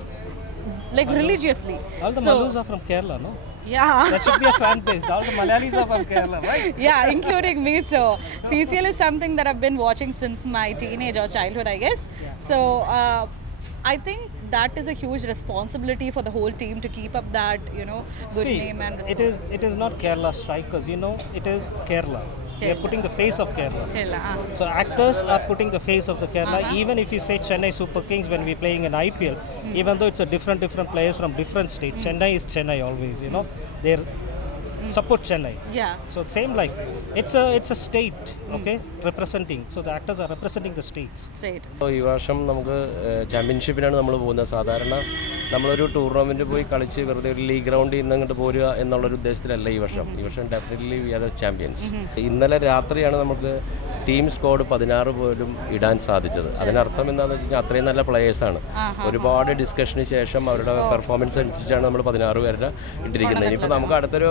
like religiously. All the so, Malus are from Kerala, no? Yeah. That should be a fan base. All the Malayalis are from Kerala, right? yeah, including me. So CCL is something that I've been watching since my teenage or childhood, I guess. So uh, I think that is a huge responsibility for the whole team to keep up that you know good See, name and it is it is not Kerala strikers. You know, it is Kerala. They are putting the face of Kerala. Kerala. ah. So actors are putting the face of the Kerala. Uh-huh. Even if you say Chennai Super Kings when we're playing in IPL, even though it's a different different players from different states, Chennai is Chennai always. You know, they support Chennai. Yeah. So same like it's a it's a state, okay, representing. So the actors are representing the states. State. അപ്പോൾ ഈ വർഷം നമുക്ക് ചാമ്പ്യൻഷിപ്പിനാണ് നമ്മൾ പോകുന്നത് സാധാരണ നമ്മളൊരു tournament പോയി കളിച്ച് വെറുതെ ഒരു ലീഗ് ഗ്രൗണ്ടിൽ നിന്ന് അങ്ങോട്ട് പോരുക എന്നുള്ളൊരു ഉദ്ദേശത്തിലല്ല ഈ വർഷം ഈ വർഷം definitely we are the champions ഇന്നലെ രാത്രിയാണ് നമുക്ക് ടീം സ്കോഡ് പതിനാറ് പോലും ഇടാൻ സാധിച്ചത് അതിനർത്ഥം എന്താണെന്ന് വെച്ച് കഴിഞ്ഞാൽ അത്രയും നല്ല പ്ലേയേഴ്സാണ് ഒരുപാട് ഡിസ്കഷന് ശേഷം അവരുടെ പെർഫോമൻസ് അനുസരിച്ചാണ് നമ്മൾ പതിനാറ് പേരുടെ ഇട്ടിരിക്കുന്നത് ഇനിയിപ്പോൾ നമുക്ക് അടുത്തൊരു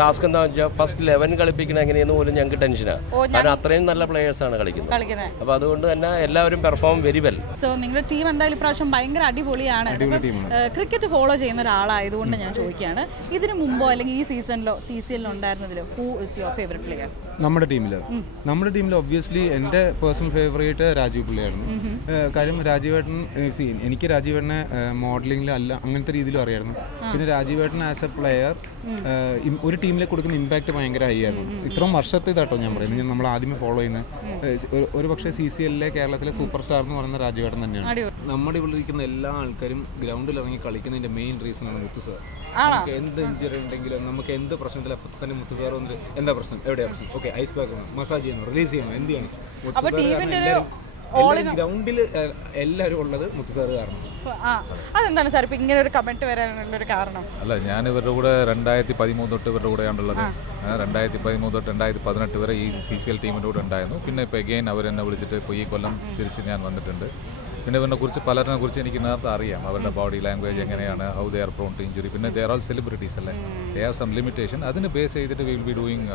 ടാസ്ക് എന്താണെന്ന് വെച്ചാൽ ഫസ്റ്റ് ലെവൻ കളിപ്പിക്കണം എങ്ങനെയെന്ന് പോലും ഞങ്ങൾക്ക് ടെൻഷനാണ് കാരണം അത്രയും നല്ല പ്ലേയേഴ്സ് ആണ് കളിക്കുന്നത്. അപ്പോൾ അതുകൊണ്ട് തന്നെ എല്ലാവരും പെർഫോം വെരി വെൽ സോ നിങ്ങളുടെ ടീം എന്തായാലും ഇപ്രാവശ്യം ഭയങ്കര അടിപൊളിയാണ്. ക്രിക്കറ്റ് ഫോളോ ചെയ്യുന്ന ഒരാളായതുകൊണ്ട് ഞാൻ ചോദിക്കുകയാണ്. ഇതിനു മുമ്പോ അല്ലെങ്കിൽ ഈ സീസണിലോ സി സി എല്ലോ ഉണ്ടായിരുന്നതിലോ who is your favourite player നമ്മുടെ ടീമിൽ നമ്മുടെ ടീമിൽ ഒബ്വിയസ്ലി എന്റെ പേഴ്സണൽ ഫേവറേറ്റ് രാജീവ് പിള്ളയായിരുന്നു. കാര്യം രാജീവേട്ടൻ സീൻ എനിക്ക് രാജീവേട്ടനെ മോഡലിംഗിൽ അല്ല അങ്ങനത്തെ രീതിയിലും അറിയായിരുന്നു. പിന്നെ രാജീവേട്ടൻ ആസ് എ പ്ലെയർ ഒരു ടീമിലേക്ക് കൊടുക്കുന്ന ഇമ്പാക്റ്റ് ഭയങ്കര ഹൈ ആയിരുന്നു. ഇത്രയും വർഷത്തെ ഇതാട്ടോ ഞാൻ പറയുന്നത്. നമ്മൾ ആദ്യമേ ഫോളോ ചെയ്യുന്ന ഒരു- പക്ഷേ സി സി എല്ലിലെ കേരളത്തിലെ സൂപ്പർ സ്റ്റാർ എന്ന് പറയുന്ന രാജീവേട്ടൻ തന്നെയാണ്. നമ്മുടെ ഇവിടെ ഇരിക്കുന്ന എല്ലാ ആൾക്കാരും ഗ്രൗണ്ടിൽ ഇറങ്ങി കളിക്കുന്നതിന്റെ മെയിൻ റീസൺ ആണ് മുത്തു സാർ നമുക്ക് എന്ത് ഇഞ്ചുറി ഉണ്ടെങ്കിലും നമുക്ക് എന്ത് പ്രശ്നത്തിൽ അപ്പം തന്നെ മുത്തു സാർ വന്നിട്ട് എന്താ പ്രശ്നം? എവിടെയാ പ്രശ്നം? ഓക്കെ ഐസ് പാക്ക് മസാജ് ചെയ്യണോ റിലീസ് ചെയ്യണോ എന്ത് ചെയ്യണം? മുത്തു അപ്പൊ സാർ ഗ്രൗണ്ടിൽ എല്ലാവരും ഉള്ളത് മുത്തു സാർ കാരണം. അതെന്താണ് സാർ? ഇപ്പൊ ഇങ്ങനെ ഒരു കമന്റ് വരാനുള്ള ഒരു കാരണം. അല്ല ഞാൻ ഇവരുടെ കൂടെ രണ്ടായിരത്തി പതിമൂന്ന് തൊട്ട് ഇവരുടെ കൂടെയാണുള്ളത് രണ്ടായിരത്തി പതിമൂന്ന് തൊട്ട് രണ്ടായിരത്തി പതിനെട്ട് വരെ ഈ സി സി എൽ ടീമിന്റെ കൂടെ ഉണ്ടായിരുന്നു. പിന്നെ ഇപ്പോൾ എഗെയിൻ അവരെന്നെ വിളിച്ചിട്ട് ഇപ്പോൾ ഈ കൊല്ലം തിരിച്ച് ഞാൻ വന്നിട്ടുണ്ട്. പിന്നെ ഇവരെ കുറിച്ച് പലരെ കുറിച്ച് എനിക്ക് നേരത്തെ അറിയാം. അവരുടെ ബോഡി ലാംഗ്വേജ് എങ്ങനെയാണ് how they are prone to injury പിന്നെ ദേ ആർ ഓൾ സെലിബ്രിറ്റീസ് അല്ലേ? ദേ ഹാവ് സം ലിമിറ്റേഷൻ അതിന് ബേസ് ചെയ്തിട്ട് വിൽ ബി ഡൂയിങ്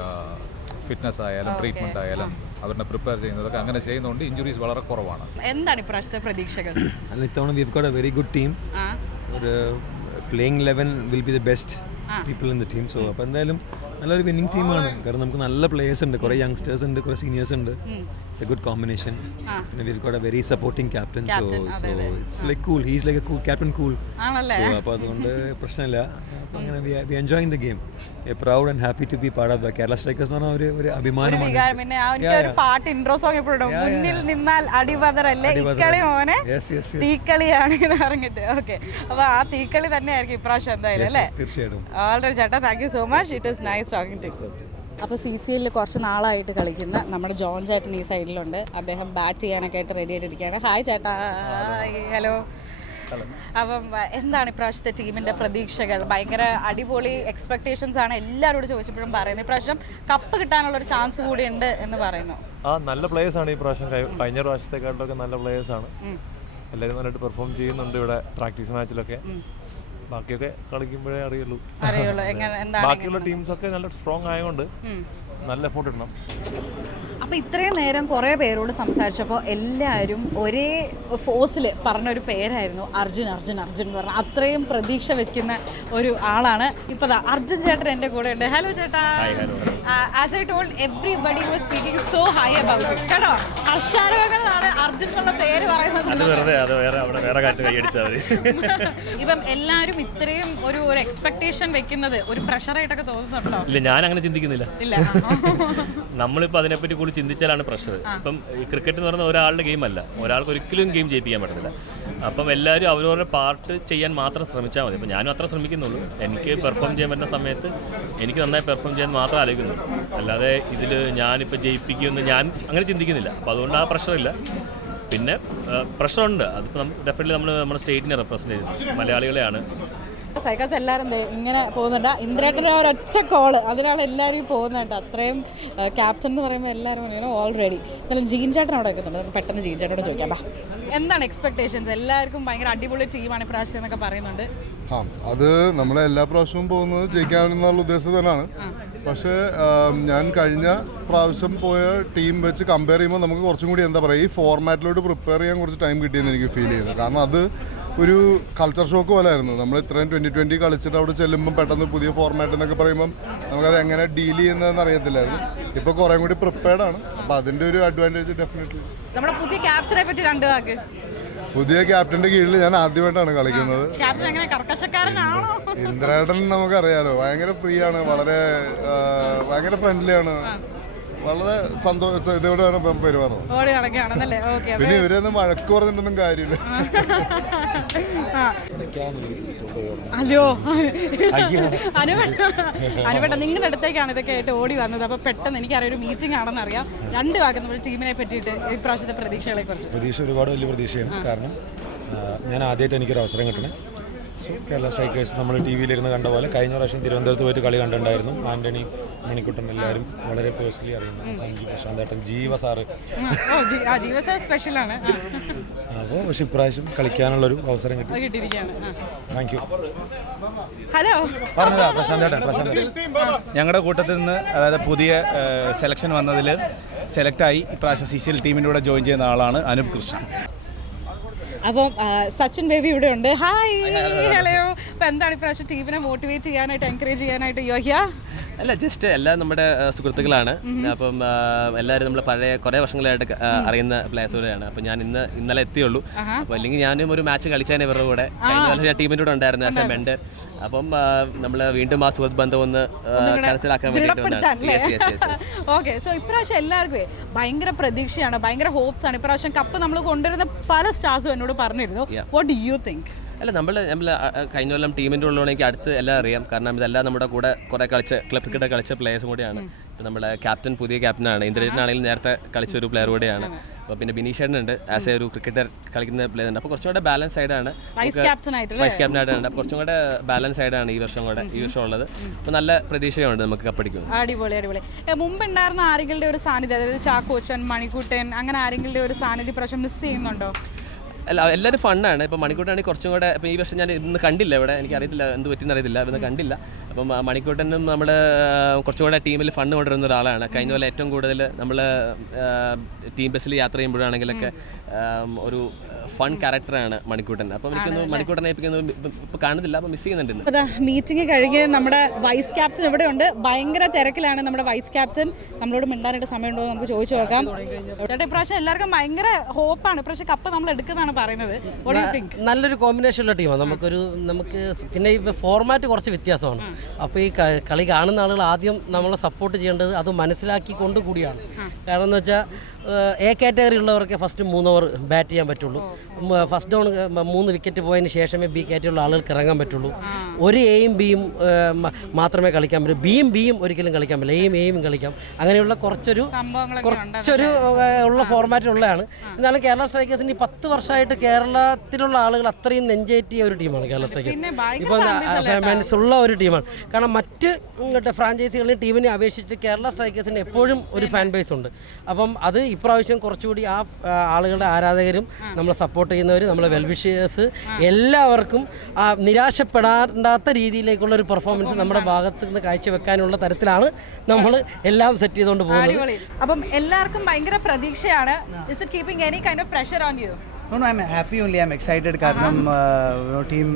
ഫിറ്റ്നസ് ആയാലും ട്രീറ്റ്മെന്റ് ആയാലും അവരെ പ്രിപ്പയർ ചെയ്യുന്നതൊക്കെ അങ്ങനെ ചെയ്യുന്നതുകൊണ്ട് ഇഞ്ചുറീസ് വളരെ കുറവാണ്. എന്താണ് ഇപ്രാവശ്യത്തെ പ്രതീക്ഷകൾ? *clears throat* അല്ല ഇത്തവണ we've got a very good team ആ. ഒരു playing eleven will be the best people in the team so അപ്പോൾ എന്തായാലും നല്ലൊരു വിന്നിങ് ടീമാണ് കാരണം നമുക്ക് നല്ല പ്ലേയേഴ്സ് ഉണ്ട്. കുറേ യങ്സ്റ്റേഴ്സ് ഉണ്ട് കുറേ സീനിയേഴ്സ് ഉണ്ട്. ഇറ്റ്സ് എ ഗുഡ് കോമ്പിനേഷൻ പിന്നെ we've got a very supporting captain so so it's like cool he's like a cool captain cool ആണല്ലേ? സോ അപ്പോൾ അതുകൊണ്ട് *laughs* പ്രശ്നമില്ല. അപ്പോൾ അങ്ങനെ we enjoying the game proud and happy to be part of the Kerala Strikers എന്ന് പറഞ്ഞാൽ ഒരു ഒരു അഭിമാനമാണ്. പിന്നെ ആ എനിക്ക് ഒരു പാട്ട് ഇൻട്രോ സോങ് എപ്പോഴും മുന്നിൽ നിന്നാൽ അടിപതറല്ലേ അടിപതറ. ഇക്കളി മോനെ Yes, yes, yes. തീക്കളിയാണ് എന്ന് പറഞ്ഞിട്ട്. ഓക്കെ അപ്പൊ ആ തീക്കളി തന്നെയായിരിക്കും ഇപ്രാവശ്യം എന്തായാലും അല്ലേ? തീർച്ചയായിട്ടും. ഓൾറെഡി ചേട്ടാ thank you so much it is nice talking to അപ്പോൾ സി സി എല്ലിൽ കുറച്ച് നാളായിട്ട് കളിക്കുന്ന നമ്മുടെ ജോൺ ചേട്ടൻ ഈ സൈഡിലുണ്ട് അദ്ദേഹം ബാറ്റ് ചെയ്യാനൊക്കെ ആയിട്ട് റെഡി ആയിട്ടിരിക്കുകയാണ്. ഹായ് ചേട്ടാ. ഹലോ അപ്പം എന്താണ് ഇപ്രാവശ്യത്തെ ടീമിന്റെ പ്രതീക്ഷകൾ? ഭയങ്കര അടിപൊളി എക്സ്പെക്ടേഷൻസ് ആണ് എല്ലാവരോടും ചോദിച്ചപ്പോഴും പറയുന്നത്. ഇപ്രാവശ്യം കപ്പ് കിട്ടാനുള്ള ഒരു ചാൻസ് കൂടി ഉണ്ട് എന്ന് പറയുന്നു. ആ നല്ല പ്ലേയേഴ്സ് ആണ് ഈ പ്രാവശ്യം കഴിഞ്ഞ പ്രാവശ്യത്തെക്കാട്ടിലൊക്കെ നല്ല പ്ലേയേഴ്സ് ആണ്. എല്ലാവരും നന്നായിട്ട് പെർഫോം ചെയ്യുന്നുണ്ട് ഇവിടെ പ്രാക്ടീസ് മാച്ചിലൊക്കെ ബാക്കിയൊക്കെ കളിക്കുമ്പോഴേ അറിയുള്ളൂ. ബാക്കിയുള്ള ടീംസ് ഒക്കെ നല്ല സ്ട്രോങ് ആയതുകൊണ്ട് നല്ല എഫോർട്ട് ഇടണം. അപ്പോൾ ഇത്രയും നേരം കുറേ പേരോട് സംസാരിച്ചപ്പോൾ എല്ലാവരും ഒരേ ഫോഴ്സിൽ പറഞ്ഞൊരു പേരായിരുന്നു അർജുൻ അർജുൻ അർജുൻ എന്ന് പറഞ്ഞ. അത്രയും പ്രതീക്ഷ വെക്കുന്ന ഒരു ആളാണ് ഇപ്പോൾ അർജുൻ ചേട്ടൻ എന്റെ കൂടെ ഉണ്ട്. ഹലോ ചേട്ടാ. As I told everybody was speaking so high about കേട്ടോ? ഹർഷാരോഹങ്ങളാണ് അർജുൻ എന്നുള്ള പേര് പറയുന്നത്. ഇപ്പം എല്ലാവരും ഇത്രയും ഒരു ഒരു എക്സ്പെക്ടേഷൻ വെക്കുന്നത് ഒരു പ്രഷറായിട്ടൊക്കെ തോന്നുന്നുണ്ടോ? ഇല്ല ഞാൻ അങ്ങനെ ചിന്തിക്കുന്നില്ല. ഇല്ല. *laughs* നമ്മളിപ്പോൾ അതിനെപ്പറ്റി കൂടി ചിന്തിച്ചാലാണ് പ്രഷർ ഇപ്പം ഈ ക്രിക്കറ്റ് എന്ന് പറയുന്ന ഒരാളുടെ ഗെയിം അല്ല. ഒരാൾക്ക് ഒരിക്കലും ഗെയിം ജയിപ്പിക്കാൻ പറ്റത്തില്ല. അപ്പം എല്ലാവരും അവരവരുടെ പാർട്ട് ചെയ്യാൻ മാത്രം ശ്രമിച്ചാൽ മതി. അപ്പം ഞാനും അത്ര ശ്രമിക്കുന്നുള്ളൂ. എനിക്ക് പെർഫോം ചെയ്യാൻ പറ്റുന്ന സമയത്ത് എനിക്ക് നന്നായി പെർഫോം ചെയ്യാൻ മാത്രം ആലോചിക്കുന്നുള്ളൂ അല്ലാതെ ഇതിൽ ഞാനിപ്പോൾ ജയിപ്പിക്കുമെന്ന് ഞാൻ അങ്ങനെ ചിന്തിക്കുന്നില്ല. അപ്പോൾ അതുകൊണ്ട് ആ പ്രഷറില്ല പിന്നെ പ്രഷറുണ്ട് അതിപ്പോൾ ഡെഫിനറ്റ്ലി നമ്മൾ നമ്മുടെ സ്റ്റേറ്റിനെ റെപ്രസെന്റ് ചെയ്യുന്നു. മലയാളികളെയാണ്. സൈക്കാസ് എല്ലാവരും ദേ ഇങ്ങനെ പോകുന്നുണ്ട്. ഇന്ദ്രേട്ടൻ ആ ഒരൊറ്റ കോൾ അതിനാണ് എല്ലാവരും പോകുന്നുണ്ട് അത്രയും ക്യാപ്റ്റൻ എന്ന് പറയുമ്പോൾ എല്ലാവരും പറയണം ഓൾറെഡി എന്നാലും ജീൻ ചേട്ടൻ അവിടെ വെക്കുന്നുണ്ട് നമുക്ക് പെട്ടെന്ന് ജീൻ ചേട്ടനോട് ചോദിക്കാം. ബാ എന്താണ് എക്സ്പെക്ടേഷൻസ് എല്ലാവർക്കും ഭയങ്കര അടിപൊളി ടീമാണ് ഇപ്രാവശ്യം എന്നൊക്കെ പറയുന്നുണ്ട്. ആ അത് നമ്മളെ എല്ലാ പ്രാവശ്യവും പോകുന്നത് ജയിക്കാനെന്നുള്ള ഉദ്ദേശം തന്നെയാണ്. പക്ഷേ ഞാൻ കഴിഞ്ഞ പ്രാവശ്യം പോയ ടീം വെച്ച് കമ്പയർ ചെയ്യുമ്പോൾ നമുക്ക് കുറച്ചും കൂടി എന്താ പറയുക ഈ ഫോർമാറ്റിലോട്ട് പ്രിപ്പയർ ചെയ്യാൻ കുറച്ച് ടൈം കിട്ടിയെന്ന് എനിക്ക് ഫീൽ ചെയ്യുന്നു കാരണം അത് ഒരു കൾച്ചർ ഷോക്ക് പോലെ ആയിരുന്നു. നമ്മൾ ഇത്രയും ട്വന്റി ട്വന്റി കളിച്ചിട്ട് അവിടെ ചെല്ലുമ്പോൾ പെട്ടെന്ന് പുതിയ ഫോർമാറ്റ് എന്നൊക്കെ പറയുമ്പം നമുക്കത് എങ്ങനെ ഡീൽ ചെയ്യുന്നതെന്ന് അറിയത്തില്ലായിരുന്നു. ഇപ്പോൾ കുറേ കൂടി പ്രിപ്പയർഡ് ആണ്. അപ്പോൾ അതിന്റെ ഒരു അഡ്വാന്റേജ് ഡെഫിനറ്റ്ലി നമ്മുടെ പുതിയ ക്യാപ്ചറെ പറ്റി വാക്ക് പുതിയ ക്യാപ്റ്റന്റെ കീഴിൽ ഞാൻ ആദ്യമായിട്ടാണ് കളിക്കുന്നത്. ക്യാപ്റ്റൻ അങ്ങനെ കർക്കശക്കാരനാണോ? ഇന്ദ്രേട്ടൻ നമുക്കറിയാലോ ഭയങ്കര ഫ്രീ ആണ് വളരെ ഭയങ്കര ഫ്രണ്ട്ലി ആണ്. വളരെ സന്തോഷ ഇതോടെയാണ് ഇപ്പം പെരുമാറുന്നത്. ഓടി നടക്കുകയാണെന്നല്ലേ? ഓക്കെ പിന്നെ ഇവരൊന്നും മഴക്ക് പറഞ്ഞിട്ടൊന്നും കാര്യമില്ല. അല്ലോ. അനുപേട്ട അനുപേട്ട നിങ്ങളുടെ അടുത്തേക്കാണ് ഇതൊക്കെ ആയിട്ട് ഓടി വന്നത്. അപ്പൊ പെട്ടെന്ന് എനിക്കറിയാം ഒരു മീറ്റിംഗ് ആണെന്ന് അറിയാം. രണ്ട് വാക്ക് നമ്മുടെ ടീമിനെ പറ്റിയിട്ട് ഇപ്രാവശ്യത്തെ പ്രതീക്ഷകളെ കുറിച്ച്. പ്രതീക്ഷ ഒരുപാട് വലിയ പ്രതീക്ഷയാണ്. കാരണം ഞാൻ ആദ്യമായിട്ട് എനിക്കൊരു അവസരം കിട്ടണേ. കേരള സ്ട്രൈക്കേഴ്സ് നമ്മൾ ടി വിയിലിരുന്ന് കണ്ട പോലെ കഴിഞ്ഞ പ്രാവശ്യം തിരുവനന്തപുരത്ത് പോയിട്ട് കളി കണ്ടിട്ടുണ്ടായിരുന്നു. ആന്റണി മണിക്കുട്ടൻ എല്ലാവരും വളരെ പേഴ്സണലി അറിയുന്നു സഞ്ജു പ്രശാന്തേട്ടൻ ജീവ സാറ് സ്പെഷ്യലാണ് അപ്പോൾ പക്ഷെ ഇപ്രാവശ്യം കളിക്കാനുള്ളൊരു അവസരം കിട്ടി. കിട്ടിയിരിക്കുകയാണ്. താങ്ക് യു ഹലോ പറഞ്ഞതാ പ്രശാന്തേട്ടൻ പ്രശാന്തേട്ടൻ. ഞങ്ങളുടെ കൂട്ടത്തിൽ നിന്ന് അതായത് പുതിയ സെലക്ഷൻ വന്നതിൽ സെലക്ടായി ഇപ്രാവശ്യം സി സി എൽ ടീമിന്റെ കൂടെ ജോയിൻ ചെയ്യുന്ന ആളാണ് അനൂപ് കൃഷ്ണ അപ്പം സച്ചിൻ ബേബി ഇവിടെ ഉണ്ട്. ഹായ് ഹലോ അപ്പം എന്താണ് ഇപ്രാവശ്യം ടീമിനെ മോട്ടിവേറ്റ് ചെയ്യാനായിട്ട് എൻകറേജ് ചെയ്യാനായിട്ട് യോഹ്യ അല്ല ജസ്റ്റ് എല്ലാം നമ്മുടെ സുഹൃത്തുക്കളാണ്. അപ്പം എല്ലാവരും നമ്മൾ പഴയ കുറേ വർഷങ്ങളായിട്ട് അറിയുന്ന പ്ലേസുകളാണ് അപ്പം ഞാൻ ഇന്ന് ഇന്നലെ എത്തിയുള്ളൂ. അപ്പോൾ അല്ലെങ്കിൽ ഞാനും ഒരു മാച്ച് കളിച്ചാണ് ഇവരുടെ കൂടെ. കഴിഞ്ഞ വർഷം ടീമിന്റെ കൂടെ ഉണ്ടായിരുന്നു ആ മെൻഡർ അപ്പം നമ്മൾ വീണ്ടും ആ സുഹൃത്ത് ബന്ധം ഒന്ന് കരത്തിലാക്കാൻ വേണ്ടിയിട്ട് ഓക്കെ സോ *laughs* ഇപ്രാവശ്യം എല്ലാവർക്കും ഭയങ്കര പ്രതീക്ഷയാണ് ഭയങ്കര ഹോപ്സ് ആണ്. ഇപ്രാവശ്യം കപ്പ് നമ്മൾ കൊണ്ടുവരുന്ന പല സ്റ്റാർസും എന്നോട് പറഞ്ഞിരുന്നു. വാട്ട് ഡു യു തിങ്ക് അല്ല നമ്മൾ നമ്മൾ കഴിഞ്ഞ കൊല്ലം ടീമിന്റെ ഉള്ളതുകൊണ്ട് എനിക്ക് അടുത്ത് എല്ലാം അറിയാം. കാരണം ഇതെല്ലാം നമ്മുടെ കൂടെ കുറേ കളിച്ച ക്ലബ് ക്രിക്കറ്റ് കളിച്ച പ്ലേയേഴ്സും കൂടിയാണ്. ഇപ്പം നമ്മുടെ ക്യാപ്റ്റൻ പുതിയ ക്യാപ്റ്റനാണ് ഇന്ദ്രജിത്താണെങ്കിലും നേരത്തെ കളിച്ച ഒരു പ്ലെയർ കൂടിയാണ്. അപ്പോൾ പിന്നെ ബിനീഷേട്ടൻ ഉണ്ട് ആസ് എ ഒരു ക്രിക്കറ്റർ കളിക്കുന്ന പ്ലെയർ ഉണ്ട്. അപ്പോൾ കുറച്ചും കൂടെ ബാലൻസ് ആയിട്ടാണ് വൈസ് ക്യാപ്റ്റൻ ആയിട്ടാണ്. അപ്പോൾ കുറച്ചും കൂടെ ബാലൻസ് ആയിട്ടാണ് ഈ വർഷം കൂടെ ഈ വർഷം ഉള്ളത്. അപ്പോൾ നല്ല പ്രതീക്ഷയുണ്ട് നമുക്ക് കപ്പടിക്കും അടിപൊളി അടിപൊളി. മുമ്പ് ഉണ്ടായിരുന്ന ആരെങ്കിലും ഒരു സാന്നിധ്യം അതായത് ചാക്കോച്ചൻ മണിക്കുട്ടൻ അങ്ങനെ ആരെങ്കിലും ഒരു സാന്നിധ്യം പ്രശ്നം മിസ് ചെയ്യുന്നുണ്ടോ? അല്ല എല്ലാവരും ഫണ്ണാണ്. ഇപ്പോൾ മണിക്കൂട്ടാണെങ്കിൽ കുറച്ചും കൂടെ ഇപ്പോൾ ഈ വർഷം ഞാൻ ഇന്ന് കണ്ടില്ല ഇവിടെ. എനിക്ക് അറിയത്തില്ല എന്ത് പറ്റിയെന്ന് അറിയത്തില്ല. ഇന്ന് കണ്ടില്ല. അപ്പം മണിക്കൂട്ടനും നമ്മൾ കുറച്ചും കൂടെ ടീമിൽ ഫണ്ട് കൊണ്ടുവരുന്ന ഒരാളാണ്. കഴിഞ്ഞ പോലെ ഏറ്റവും കൂടുതൽ നമ്മൾ ടീം ബസ്സിൽ യാത്ര ചെയ്യുമ്പോഴാണെങ്കിലൊക്കെ ഒരു ഫൺ ക്യാരക്ടറാണ് മണിക്കൂട്ടൻ. അപ്പം എനിക്കൊന്ന് മണിക്കൂട്ടനെ ഇപ്പോൾ കാണുന്നില്ല. അപ്പോൾ മിസ് ചെയ്യുന്നുണ്ട് അതാ മീറ്റിംഗ് കഴിഞ്ഞ് നമ്മുടെ വൈസ് ക്യാപ്റ്റൻ ഇവിടെ ഉണ്ട്. ഭയങ്കര തിരക്കിലാണ് നമ്മുടെ വൈസ് ക്യാപ്റ്റൻ നമ്മളോട് മിണ്ടാനായിട്ട് സമയമുണ്ടോ എന്ന് നമുക്ക് ചോദിച്ചു നോക്കാം. ഇപ്രാവശ്യം എല്ലാവർക്കും ഭയങ്കര ഹോപ്പാണ് ഇപ്രാവശ്യം കപ്പ് നമ്മൾ എടുക്കുന്നതാണ്. പറയുന്നത്. You think? നല്ലൊരു കോമ്പിനേഷനുള്ള ടീമാണ്. നമുക്കൊരു നമുക്ക് പിന്നെ ഈ ഫോർമാറ്റ് കുറച്ച് വ്യത്യാസമാണ്. അപ്പോൾ ഈ കളി കാണുന്ന ആളുകൾ ആദ്യം നമ്മളെ സപ്പോർട്ട് ചെയ്യേണ്ടത് അത് മനസ്സിലാക്കിക്കൊണ്ട് കൂടിയാണ്. കാരണം എന്ന് വെച്ചാൽ എ കാറ്റഗറി ഉള്ളവർക്ക് ഫസ്റ്റ് മൂന്ന് ഓവർ ബാറ്റ് ചെയ്യാൻ പറ്റുള്ളൂ. ഫസ്റ്റ് ഡൗൺ മൂന്ന് വിക്കറ്റ് പോയതിന് ശേഷമേ ബി കാറ്റഗറി ഉള്ള ആളുകൾക്ക് ഇറങ്ങാൻ പറ്റുള്ളൂ. ഒരു എയും ബിയും മാത്രമേ കളിക്കാൻ പറ്റൂ. ബിയും ബിയും ഒരിക്കലും കളിക്കാൻ പറ്റില്ല. എയും എയും കളിക്കാം. അങ്ങനെയുള്ള കുറച്ചൊരു കുറച്ചൊരു ഉള്ള ഫോർമാറ്റ് ഉള്ളതാണ്. എന്നാലും കേരള സ്ട്രൈക്കേഴ്സിന് ഈ പത്ത് വർഷമായിട്ട് കേരളത്തിലുള്ള ആളുകൾ അത്രയും നെഞ്ചേറ്റിയ ഒരു ടീമാണ് കേരള സ്ട്രൈക്കേഴ്സ് ഇപ്പോൾ ഫാൻസ് ഉള്ള ഒരു ടീമാണ്. കാരണം മറ്റ് ഫ്രാഞ്ചൈസികളിൽ ടീമിനെ അപേക്ഷിച്ച് കേരള സ്ട്രൈക്കേഴ്സിന് എപ്പോഴും ഒരു ഫാൻ ബേസ് ഉണ്ട്. അപ്പം അത് ഇപ്രാവശ്യം കുറച്ചുകൂടി ആ ആളുകളുടെ ആരാധകരും നമ്മളെ സപ്പോർട്ട് ചെയ്യുന്നവർ നമ്മളെ വെൽവിഷേഴ്സ് എല്ലാവർക്കും ആ, നിരാശപ്പെടാത്ത രീതിയിലേക്കുള്ള ഒരു പെർഫോമൻസ് നമ്മുടെ ഭാഗത്ത് നിന്ന് കാഴ്ചവെക്കാനുള്ള തരത്തിലാണ് നമ്മൾ എല്ലാം സെറ്റ് ചെയ്തുകൊണ്ട് പോകുന്നത്. അപ്പം എല്ലാവർക്കും ഭയങ്കര പ്രതീക്ഷയാണ്. Is it keeping any kind of pressure on you No, no, I'm happy only. I'm excited. Karnam, uh, you know, team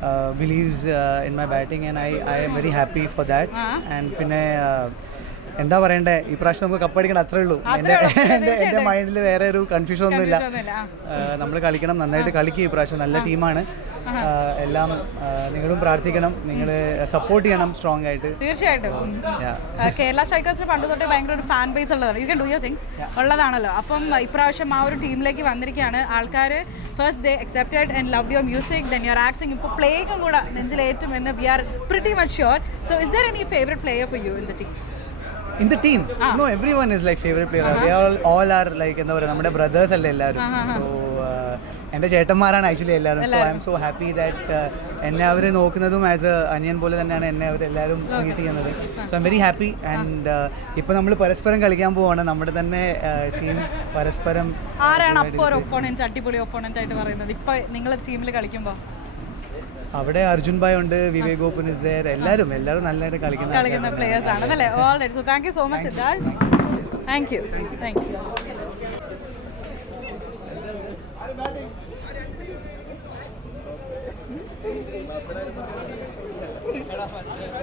uh, believes uh, in my batting, and I, I am very happy for that. And പിന്നെ uh, എന്താ പറയണ്ടേ? ഈ പ്രാവശ്യം നമുക്ക് കപ്പടിക്കണം അത്രേ ഉള്ളൂ. എന്റെ എന്റെ എന്റെ മൈൻഡിൽ വേറെ ഒരു കൺഫ്യൂഷൻ ഒന്നുമില്ല. നമ്മൾ കളിക്കണം നന്നായിട്ട് കളിക്കും ഈ പ്രാവശ്യം. നല്ല ടീമാണ്. എല്ലാം നിങ്ങളും പ്രാർത്ഥിക്കണം നിങ്ങൾ സപ്പോർട്ട് ചെയ്യണം സ്ട്രോങ് ആയിട്ട്. തീർച്ചയായിട്ടും. കേരള സ്ട്രൈക്കേഴ്സിന് പണ്ട് തൊട്ടേ ഭയങ്കര ഒരു ഫാൻ ബേസ് ഉള്ളതാണ്. You can do your things ഉള്ളതാണല്ലോ. അപ്പം ഇപ്രാവശ്യം ആ ഒരു ടീമിലേക്ക് വന്നിരിക്കുകയാണ്. ആൾക്കാർ first they accepted and love your music then your acting ഇപ്പോൾ പ്ലേക്കും കൂടെ നെഞ്ചിലേറ്റും എന്ന് we are pretty much sure so is there any favourite player for you in the team in the team no everyone is like favourite player all are like എന്താ പറയുക നമ്മുടെ brothers അല്ലേ എല്ലാവരും. സോ എന്റെ ചേട്ടന്മാരാണ് ആക്ച്വലി എല്ലാവരും. So I'm so happy that എന്നെ അവർ നോക്കുന്നതും ആസ് എ അനിയൻ പോലെ തന്നെയാണ് എന്നെ അവർ എല്ലാവരും ട്രീറ്റ് ചെയ്യുന്നത്. So I'm very happy and ഇപ്പോൾ നമ്മൾ പരസ്പരം കളിക്കാൻ പോവാണ്. നമ്മുടെ തന്നെ ടീം പരസ്പരം ആരാണ് അപ്പോൾ ഒരു ഒപ്പോണന്റ് അടിപൊളി ഒപ്പോണന്റ് ആയിട്ട് പറയുന്നത്? ഇപ്പോൾ നിങ്ങൾ ടീമിൽ കളിക്കുമ്പോൾ അവിടെ അർജുൻ ഭായ് ഉണ്ട് വിവേക് ഗോപൻ ഇസ് ദയർ എല്ലാവരും എല്ലാവരും നല്ലതായിട്ട് കളിക്കുന്ന കളിക്കുന്ന പ്ലേയേഴ്സ് ആണ് അല്ലേ? All right so thank you so much Siddharth thank you thank you